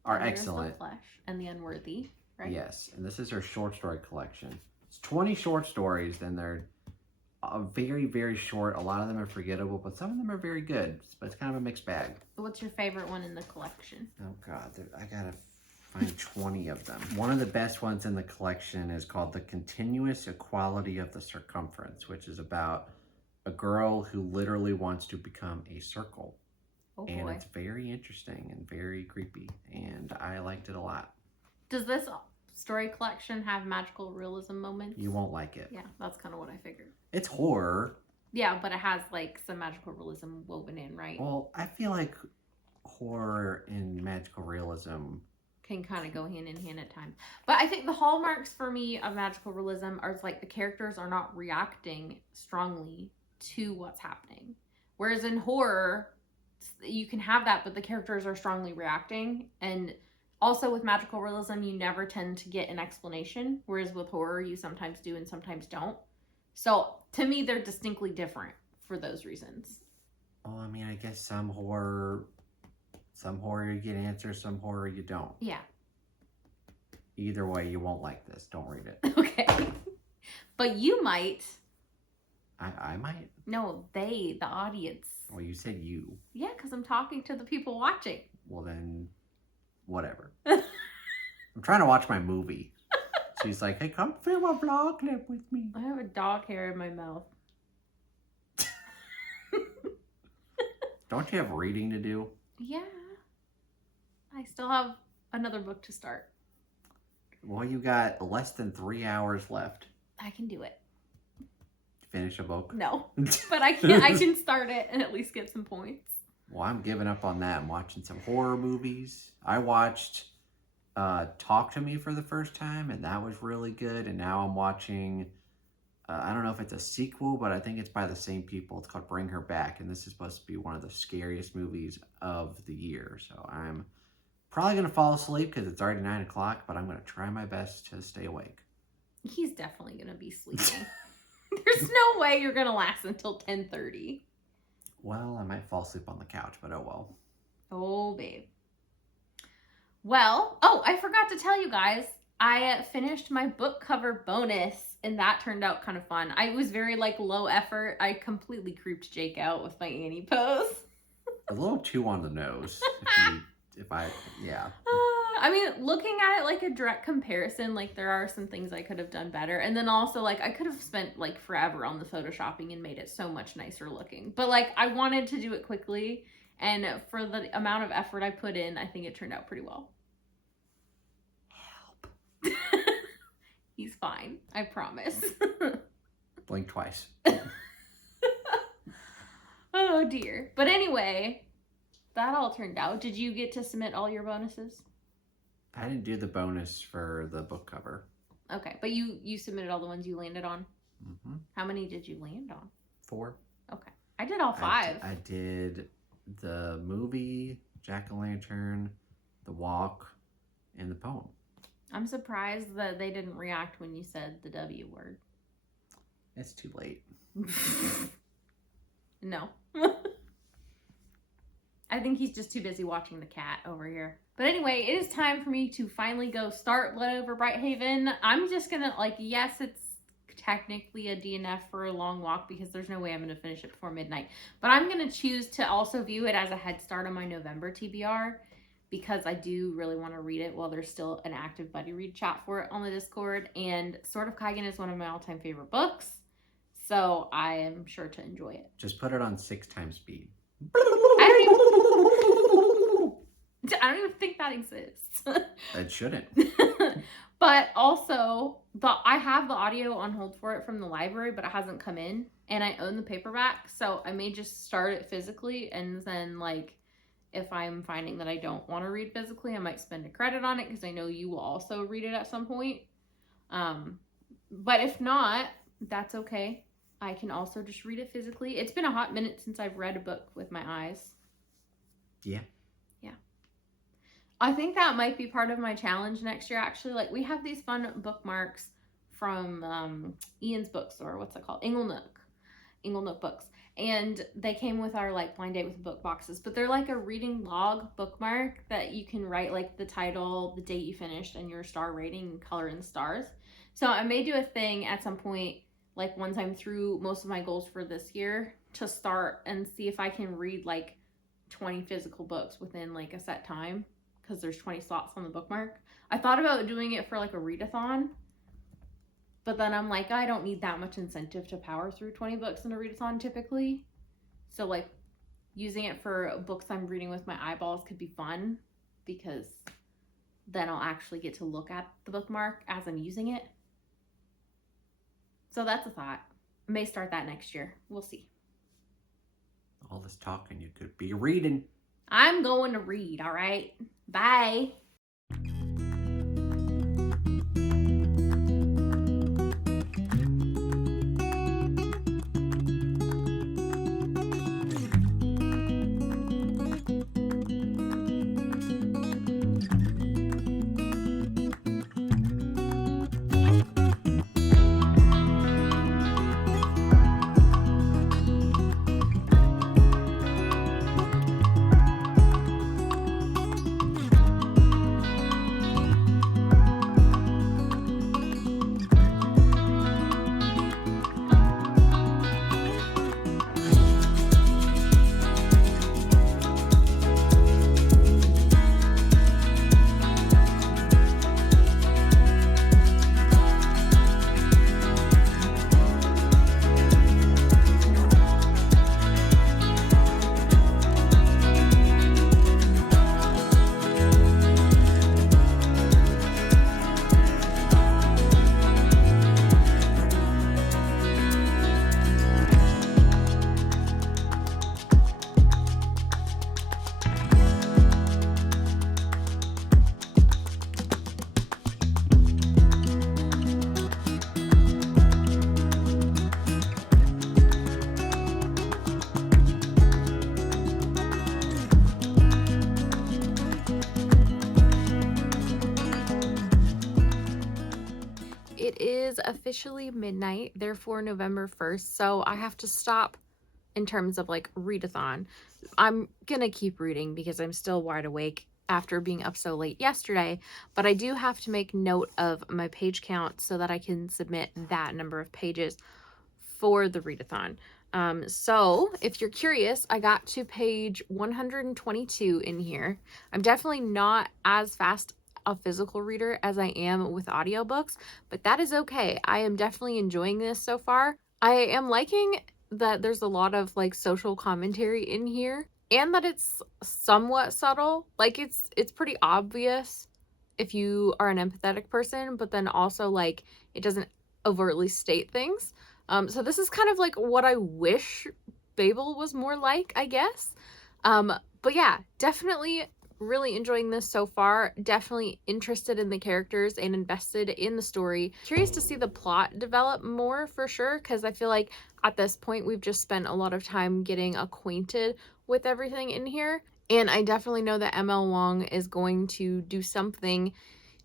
are excellent. The Flesh and The Unworthy, right? Yes, and this is her short story collection. It's 20 short stories, and they're very, very short. A lot of them are forgettable, but some of them are very good. But it's kind of a mixed bag. What's your favorite one in the collection? Oh God, I gotta find 20 of them. One of the best ones in the collection is called The Continuous Equality of the Circumference, which is about a girl who literally wants to become a circle. Oh boy. And it's very interesting and very creepy, and I liked it a lot. Does this story collection have magical realism moments? You won't like it. Yeah, that's kind of what I figured. It's horror. Yeah, but it has like some magical realism woven in, right? Well, I feel like horror and magical realism can kind of go hand in hand at times. But I think the hallmarks for me of magical realism are like the characters are not reacting strongly to what's happening. Whereas in horror, you can have that, but the characters are strongly reacting. And also with magical realism, you never tend to get an explanation, whereas with horror, you sometimes do and sometimes don't. So to me, they're distinctly different for those reasons. Well, I mean, I guess some horror you get answers, some horror you don't. Yeah. Either way, you won't like this. Don't read it. Okay. But you might. I might. No, the audience. Well, you said you. Yeah, because I'm talking to the people watching. Well, then, whatever. I'm trying to watch my movie. She's like, hey, come film a vlog clip with me. I have a dog hair in my mouth. Don't you have reading to do? Yeah. I still have another book to start. Well, you got less than 3 hours left. I can do it. Finish a book? No. But I can start it and at least get some points. Well, I'm giving up on that. I'm watching some horror movies. I watched Talk to Me for the first time, and that was really good. And now I'm watching, I don't know if it's a sequel, but I think it's by the same people. It's called Bring Her Back, and this is supposed to be one of the scariest movies of the year. So I'm probably going to fall asleep because it's already 9 o'clock, but I'm going to try my best to stay awake. He's definitely going to be sleeping. There's no way you're going to last until 10:30. Well, I might fall asleep on the couch, but oh well. Oh, babe. Well, I forgot to tell you guys, I finished my book cover bonus, and that turned out kind of fun. I was very, low effort. I completely creeped Jake out with my Annie pose. A little too on the nose, yeah. I mean, looking at it like a direct comparison, there are some things I could have done better. And then also, I could have spent, forever on the photoshopping and made it so much nicer looking. But, I wanted to do it quickly. And for the amount of effort I put in, I think it turned out pretty well. Help. He's fine. I promise. Blink twice. Oh, dear. But anyway, that all turned out. Did you get to submit all your bonuses? I didn't do the bonus for the book cover. Okay, but you submitted all the ones you landed on? Mm-hmm. How many did you land on? 4. Okay. I did all 5. I did the movie, Jack-o'-lantern, the walk, and the poem. I'm surprised that they didn't react when you said the W word. It's too late. No. I think he's just too busy watching the cat over here. But anyway, it is time for me to finally go start Blood Over Brighthaven. I'm just gonna, yes, it's technically a DNF for a long walk because there's no way I'm gonna finish it before midnight. But I'm gonna choose to also view it as a head start on my November TBR because I do really want to read it while there's still an active buddy read chat for it on the Discord. And Sword of Kaigen is one of my all-time favorite books. So I am sure to enjoy it. Just put it on 6 times speed. I don't even think that exists. It shouldn't. But also, I have the audio on hold for it from the library, but it hasn't come in. And I own the paperback, so I may just start it physically. And then, if I'm finding that I don't want to read physically, I might spend a credit on it because I know you will also read it at some point. But if not, that's okay. I can also just read it physically. It's been a hot minute since I've read a book with my eyes. Yeah. Yeah. I think that might be part of my challenge next year, actually. We have these fun bookmarks from Ian's bookstore. What's it called? Inglenook Books. And they came with our, blind date with book boxes. But they're a reading log bookmark that you can write, the title, the date you finished, and your star rating and color in stars. So I may do a thing at some point, once I'm through most of my goals for this year, to start and see if I can read 20 physical books within a set time because there's 20 slots on the bookmark. I thought about doing it for a readathon, but then I'm I don't need that much incentive to power through 20 books in a readathon typically. So using it for books I'm reading with my eyeballs could be fun because then I'll actually get to look at the bookmark as I'm using it. So that's a thought. I may start that next year. We'll see. All this talking, you could be reading. I'm going to read, all right? Bye. officially midnight, therefore November 1st, so I have to stop in terms of like readathon. I'm gonna keep reading because I'm still wide awake after being up so late yesterday, but I do have to make note of my page count so that I can submit that number of pages for the readathon. So if you're curious, I got to page 122 in here. I'm definitely not as fast a physical reader as I am with audiobooks, but that is okay. I am definitely enjoying this so far. I am liking that there's a lot of like social commentary in here and that it's somewhat subtle. Like it's pretty obvious if you are an empathetic person, but then also like it doesn't overtly state things. So this is kind of like what I wish Babel was more like, I guess. But yeah, definitely really enjoying this so far. Definitely interested in the characters and invested in the story. Curious to see the plot develop more for sure, because I feel like at this point we've just spent a lot of time getting acquainted with everything in here. And I definitely know that ML Wong is going to do something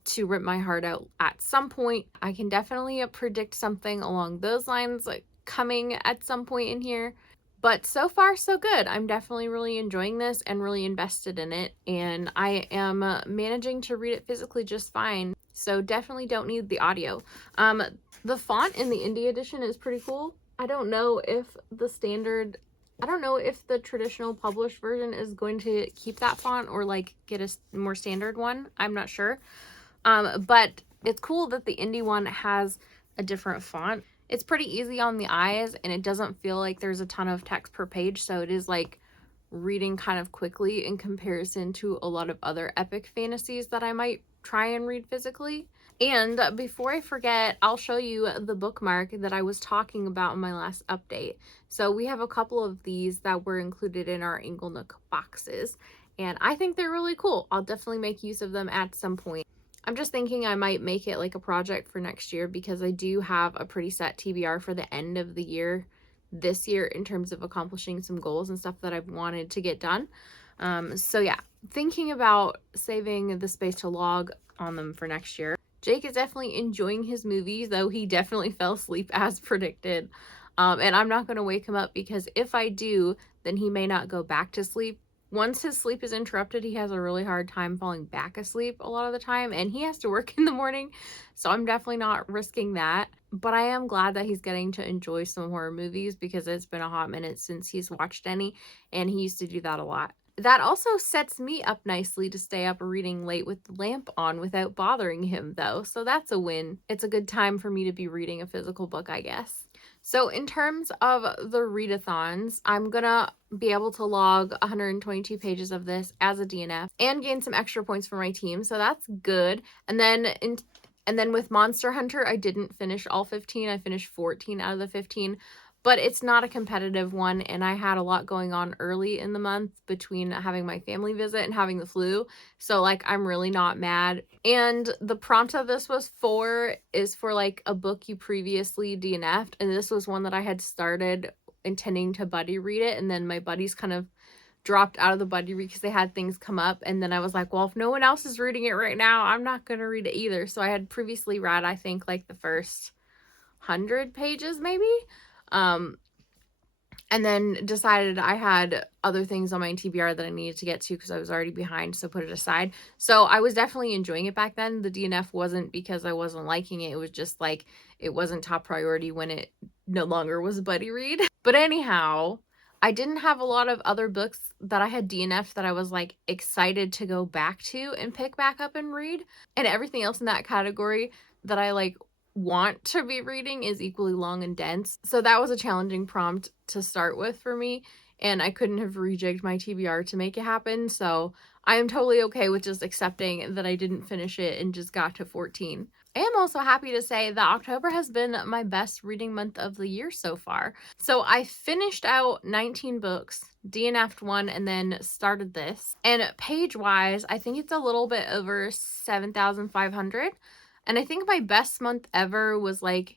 to rip my heart out at some point. I can definitely predict something along those lines like coming at some point in here. But so far, so good. I'm definitely really enjoying this and really invested in it. And I am managing to read it physically just fine. So definitely don't need the audio. The font in the indie edition is pretty cool. I don't know if the traditional published version is going to keep that font or like get a more standard one. I'm not sure. But it's cool that the indie one has a different font. It's pretty easy on the eyes and it doesn't feel like there's a ton of text per page, so it is like reading kind of quickly in comparison to a lot of other epic fantasies that I might try and read physically. And before I forget, I'll show you the bookmark that I was talking about in my last update. So we have a couple of these that were included in our Inglenook boxes, and I think they're really cool. I'll definitely make use of them at some point. I'm just thinking I might make it like a project for next year because I do have a pretty set TBR for the end of the year this year in terms of accomplishing some goals and stuff that I've wanted to get done. So yeah, thinking about saving the space to log on them for next year. Jake is definitely enjoying his movies, though he definitely fell asleep as predicted. And I'm not going to wake him up because if I do, then he may not go back to sleep. Once his sleep is interrupted, he has a really hard time falling back asleep a lot of the time, and he has to work in the morning, so I'm definitely not risking that. But I am glad that he's getting to enjoy some horror movies because it's been a hot minute since he's watched any, and he used to do that a lot. That also sets me up nicely to stay up reading late with the lamp on without bothering him, though, so that's a win. It's a good time for me to be reading a physical book, I guess. So in terms of the readathons, I'm gonna be able to log 122 pages of this as a DNF and gain some extra points for my team, so that's good. And then with Monster Hunter, I didn't finish all 15. I finished 14 out of the 15, but it's not a competitive one, and I had a lot going on early in the month between having my family visit and having the flu, so like I'm really not mad. And the prompt of this is for like a book you previously DNF'd, and this was one that I had started intending to buddy read it, and then my buddies kind of dropped out of the buddy read because they had things come up, and then I was like, well, if no one else is reading it right now, I'm not gonna read it either. So I had previously read, I think, like the first 100 pages maybe, and then decided I had other things on my TBR that I needed to get to because I was already behind, so put it aside. So I was definitely enjoying it back then. The DNF wasn't because I wasn't liking it. It was just like it wasn't top priority when it no longer was a buddy read. But anyhow, I didn't have a lot of other books that I had DNF'd that I was like excited to go back to and pick back up and read. And everything else in that category that I like want to be reading is equally long and dense. So that was a challenging prompt to start with for me, and I couldn't have rejigged my TBR to make it happen. So I am totally okay with just accepting that I didn't finish it and just got to 14. I am also happy to say that October has been my best reading month of the year so far. So I finished out 19 books, DNF'd one, and then started this. And page-wise, I think it's a little bit over 7,500. And I think my best month ever was like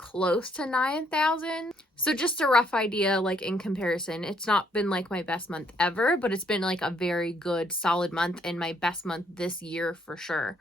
close to 9,000. So just a rough idea, like in comparison, it's not been like my best month ever, but it's been like a very good solid month and my best month this year for sure.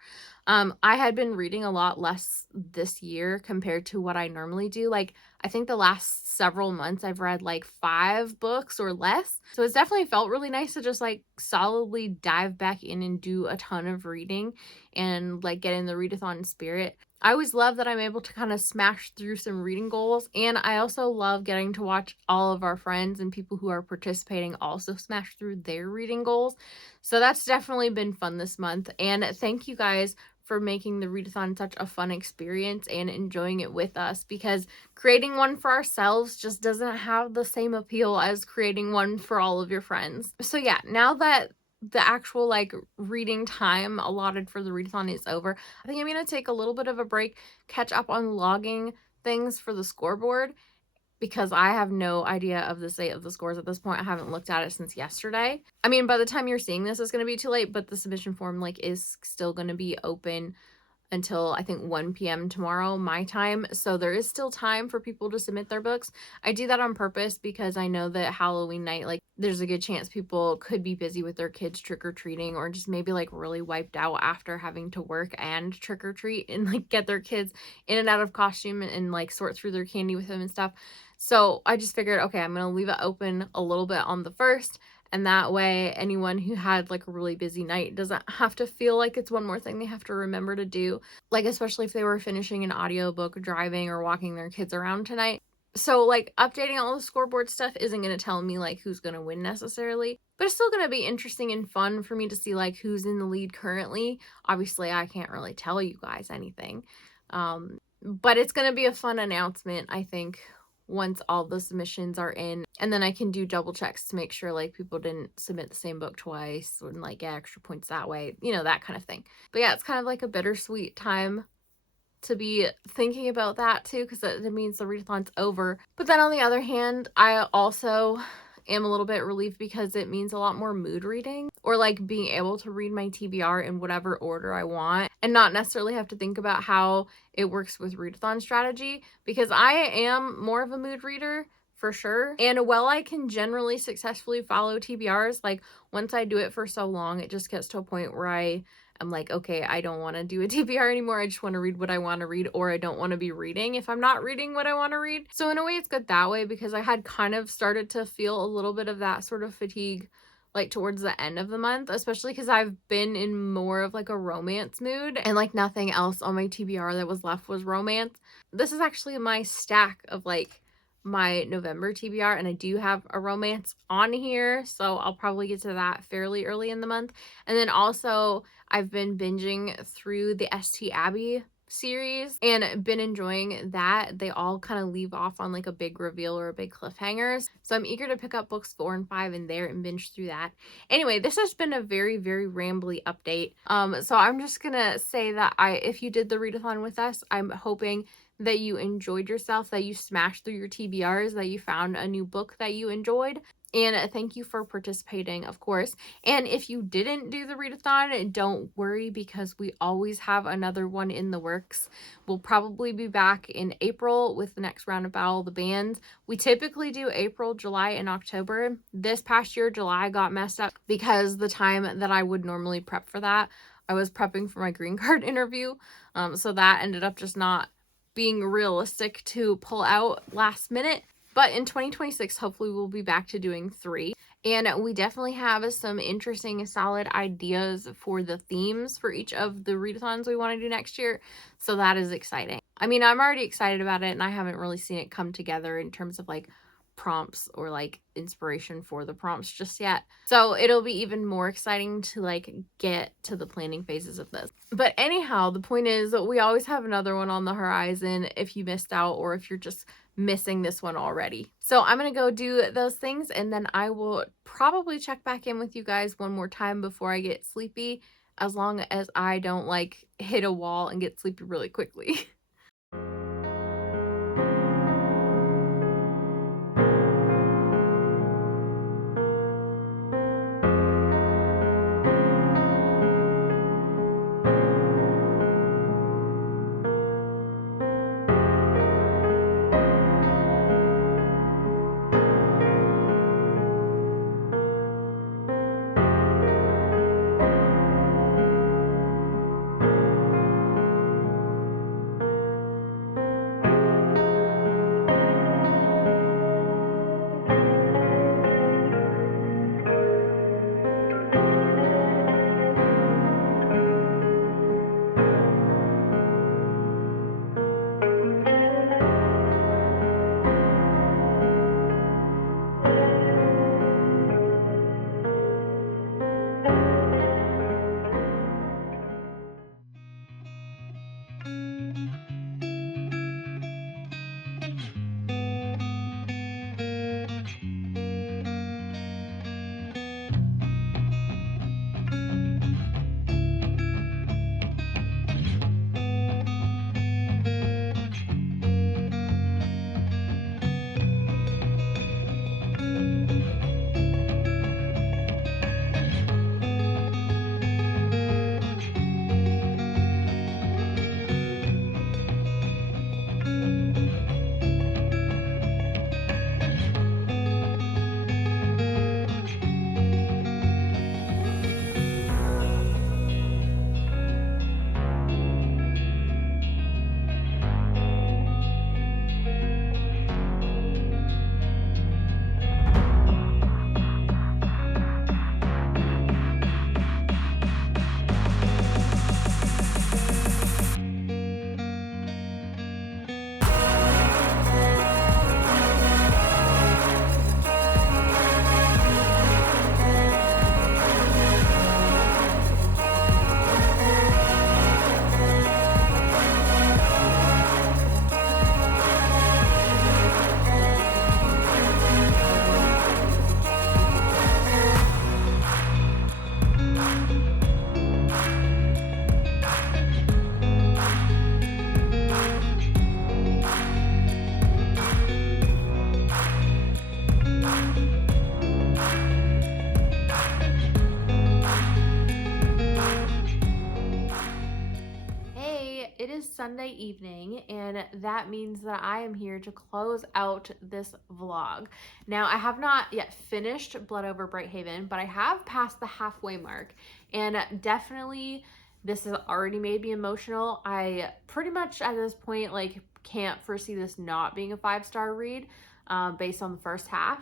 I had been reading a lot less this year compared to what I normally do. Like, I think the last several months I've read like 5 books or less. So it's definitely felt really nice to just like solidly dive back in and do a ton of reading and like get in the readathon spirit. I always love that I'm able to kind of smash through some reading goals, and I also love getting to watch all of our friends and people who are participating also smash through their reading goals. So that's definitely been fun this month, and thank you guys for making the readathon such a fun experience and enjoying it with us, because creating one for ourselves just doesn't have the same appeal as creating one for all of your friends. So yeah, now that the actual like reading time allotted for the readathon is over, I think I'm gonna take a little bit of a break, catch up on logging things for the scoreboard, because I have no idea of the state of the scores at this point. I haven't looked at it since yesterday. I mean, by the time you're seeing this, it's going to be too late, but the submission form like is still going to be open until I think 1 p.m. tomorrow, my time. So there is still time for people to submit their books. I do that on purpose because I know that Halloween night, like there's a good chance people could be busy with their kids trick-or-treating, or just maybe like really wiped out after having to work and trick-or-treat and like get their kids in and out of costume and like sort through their candy with them and stuff. So I just figured, okay, I'm going to leave it open a little bit on the 1st. And that way, anyone who had like a really busy night doesn't have to feel like it's one more thing they have to remember to do. Like, especially if they were finishing an audiobook, driving, or walking their kids around tonight. So, like, updating all the scoreboard stuff isn't going to tell me, like, who's going to win necessarily. But it's still going to be interesting and fun for me to see, like, who's in the lead currently. Obviously, I can't really tell you guys anything. But it's going to be a fun announcement, I think, once all the submissions are in, and then I can do double checks to make sure like people didn't submit the same book twice and like get extra points that way, you know, that kind of thing. But yeah, it's kind of like a bittersweet time to be thinking about that too, because it means the readathon's over. But then on the other hand, I also am a little bit relieved because it means a lot more mood reading, or like being able to read my TBR in whatever order I want and not necessarily have to think about how it works with readathon strategy, because I am more of a mood reader for sure. And while I can generally successfully follow TBRs, like once I do it for so long, it just gets to a point where I'm like, okay, I don't want to do a TBR anymore. I just want to read what I want to read, or I don't want to be reading if I'm not reading what I want to read. So in a way, it's good that way, because I had kind of started to feel a little bit of that sort of fatigue like towards the end of the month, especially because I've been in more of like a romance mood, and like nothing else on my TBR that was left was romance. This is actually my stack of like my November TBR, and I do have a romance on here, so I'll probably get to that fairly early in the month. And then also I've been binging through the St. Abbey series and been enjoying that. They all kind of leave off on like a big reveal or a big cliffhanger, so I'm eager to pick up books 4 and 5 in there and binge through that. Anyway, this has been a very, very rambly update. So I'm just gonna say that if you did the readathon with us, I'm hoping that you enjoyed yourself, that you smashed through your TBRs, that you found a new book that you enjoyed. And thank you for participating, of course. And if you didn't do the readathon, don't worry, because we always have another one in the works. We'll probably be back in April with the next round of Battle of the Bands. We typically do April, July, and October. This past year, July got messed up because the time that I would normally prep for that, I was prepping for my green card interview. So that ended up just not being realistic to pull out last minute. But in 2026, hopefully we'll be back to doing 3. And we definitely have some interesting, solid ideas for the themes for each of the readathons we want to do next year. So that is exciting. I mean, I'm already excited about it, and I haven't really seen it come together in terms of like prompts or like inspiration for the prompts just yet. So it'll be even more exciting to like get to the planning phases of this. But anyhow, the point is that we always have another one on the horizon if you missed out, or if you're just missing this one already. So I'm gonna go do those things, and then I will probably check back in with you guys one more time before I get sleepy, as long as I don't like hit a wall and get sleepy really quickly. Sunday evening, and that means that I am here to close out this vlog. Now, I have not yet finished Blood Over Brighthaven, but I have passed the halfway mark, and definitely this has already made me emotional. I pretty much at this point like can't foresee this not being a 5-star read based on the first half.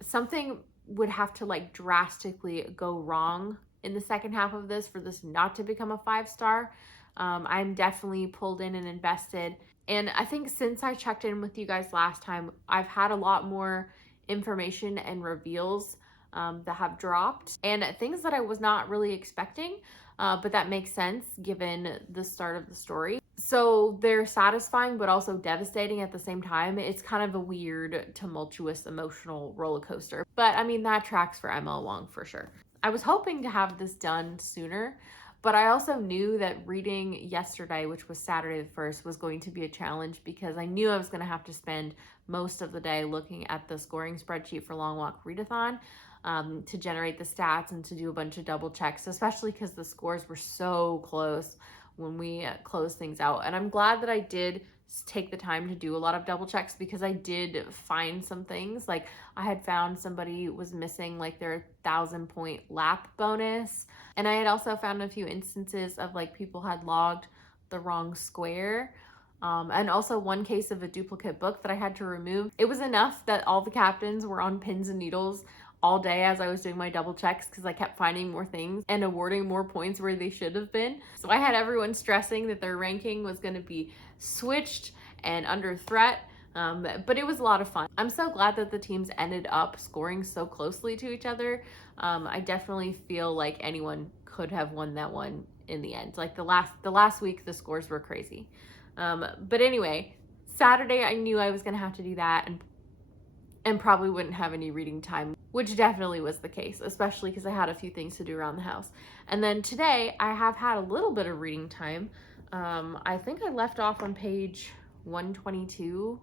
Something would have to like drastically go wrong in the second half of this for this not to become a 5-star. I'm definitely pulled in and invested. And I think since I checked in with you guys last time, I've had a lot more information and reveals that have dropped and things that I was not really expecting, but that makes sense given the start of the story. So they're satisfying, but also devastating at the same time. It's kind of a weird, tumultuous, emotional roller coaster. But I mean, that tracks for ML Wong for sure. I was hoping to have this done sooner, but I also knew that reading yesterday, which was Saturday the 1st, was going to be a challenge because I knew I was going to have to spend most of the day looking at the scoring spreadsheet for Long Walk Readathon to generate the stats and to do a bunch of double checks, especially because the scores were so close when we closed things out. And I'm glad that I did take the time to do a lot of double checks because I did find some things. Like I had found somebody was missing like their 1,000-point lap bonus. And I had also found a few instances of like people had logged the wrong square. And also one case of a duplicate book that I had to remove. It was enough that all the captains were on pins and needles all day as I was doing my double checks because I kept finding more things and awarding more points where they should have been. So I had everyone stressing that their ranking was going to be switched and under threat. But it was a lot of fun. I'm so glad that the teams ended up scoring so closely to each other. I definitely feel like anyone could have won that one in the end. Like the last week, the scores were crazy. But anyway, Saturday, I knew I was going to have to do that and probably wouldn't have any reading time, which definitely was the case, especially because I had a few things to do around the house. And then today, I have had a little bit of reading time. I think I left off on page 122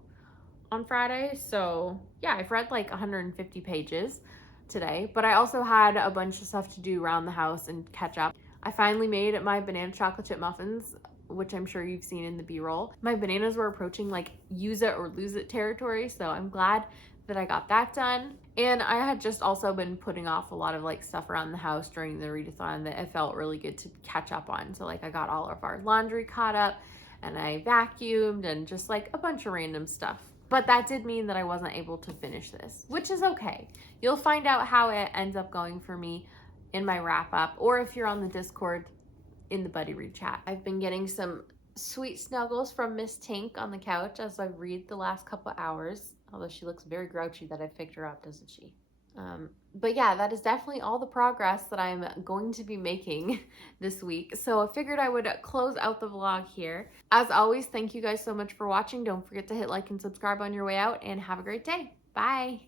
on Friday. So yeah, I've read like 150 pages today, but I also had a bunch of stuff to do around the house and catch up. I finally made my banana chocolate chip muffins, which I'm sure you've seen in the B-roll. My bananas were approaching like use it or lose it territory, so I'm glad that I got that done. And I had just also been putting off a lot of like stuff around the house during the readathon that it felt really good to catch up on. So like I got all of our laundry caught up and I vacuumed and just like a bunch of random stuff. But that did mean that I wasn't able to finish this, which is okay. You'll find out how it ends up going for me in my wrap up, or if you're on the Discord in the Buddy Read chat. I've been getting some sweet snuggles from Miss Tink on the couch as I read the last couple hours, although she looks very grouchy that I picked her up, doesn't she? But yeah, that is definitely all the progress that I'm going to be making this week. So I figured I would close out the vlog here. As always, thank you guys so much for watching. Don't forget to hit like and subscribe on your way out, and have a great day. Bye.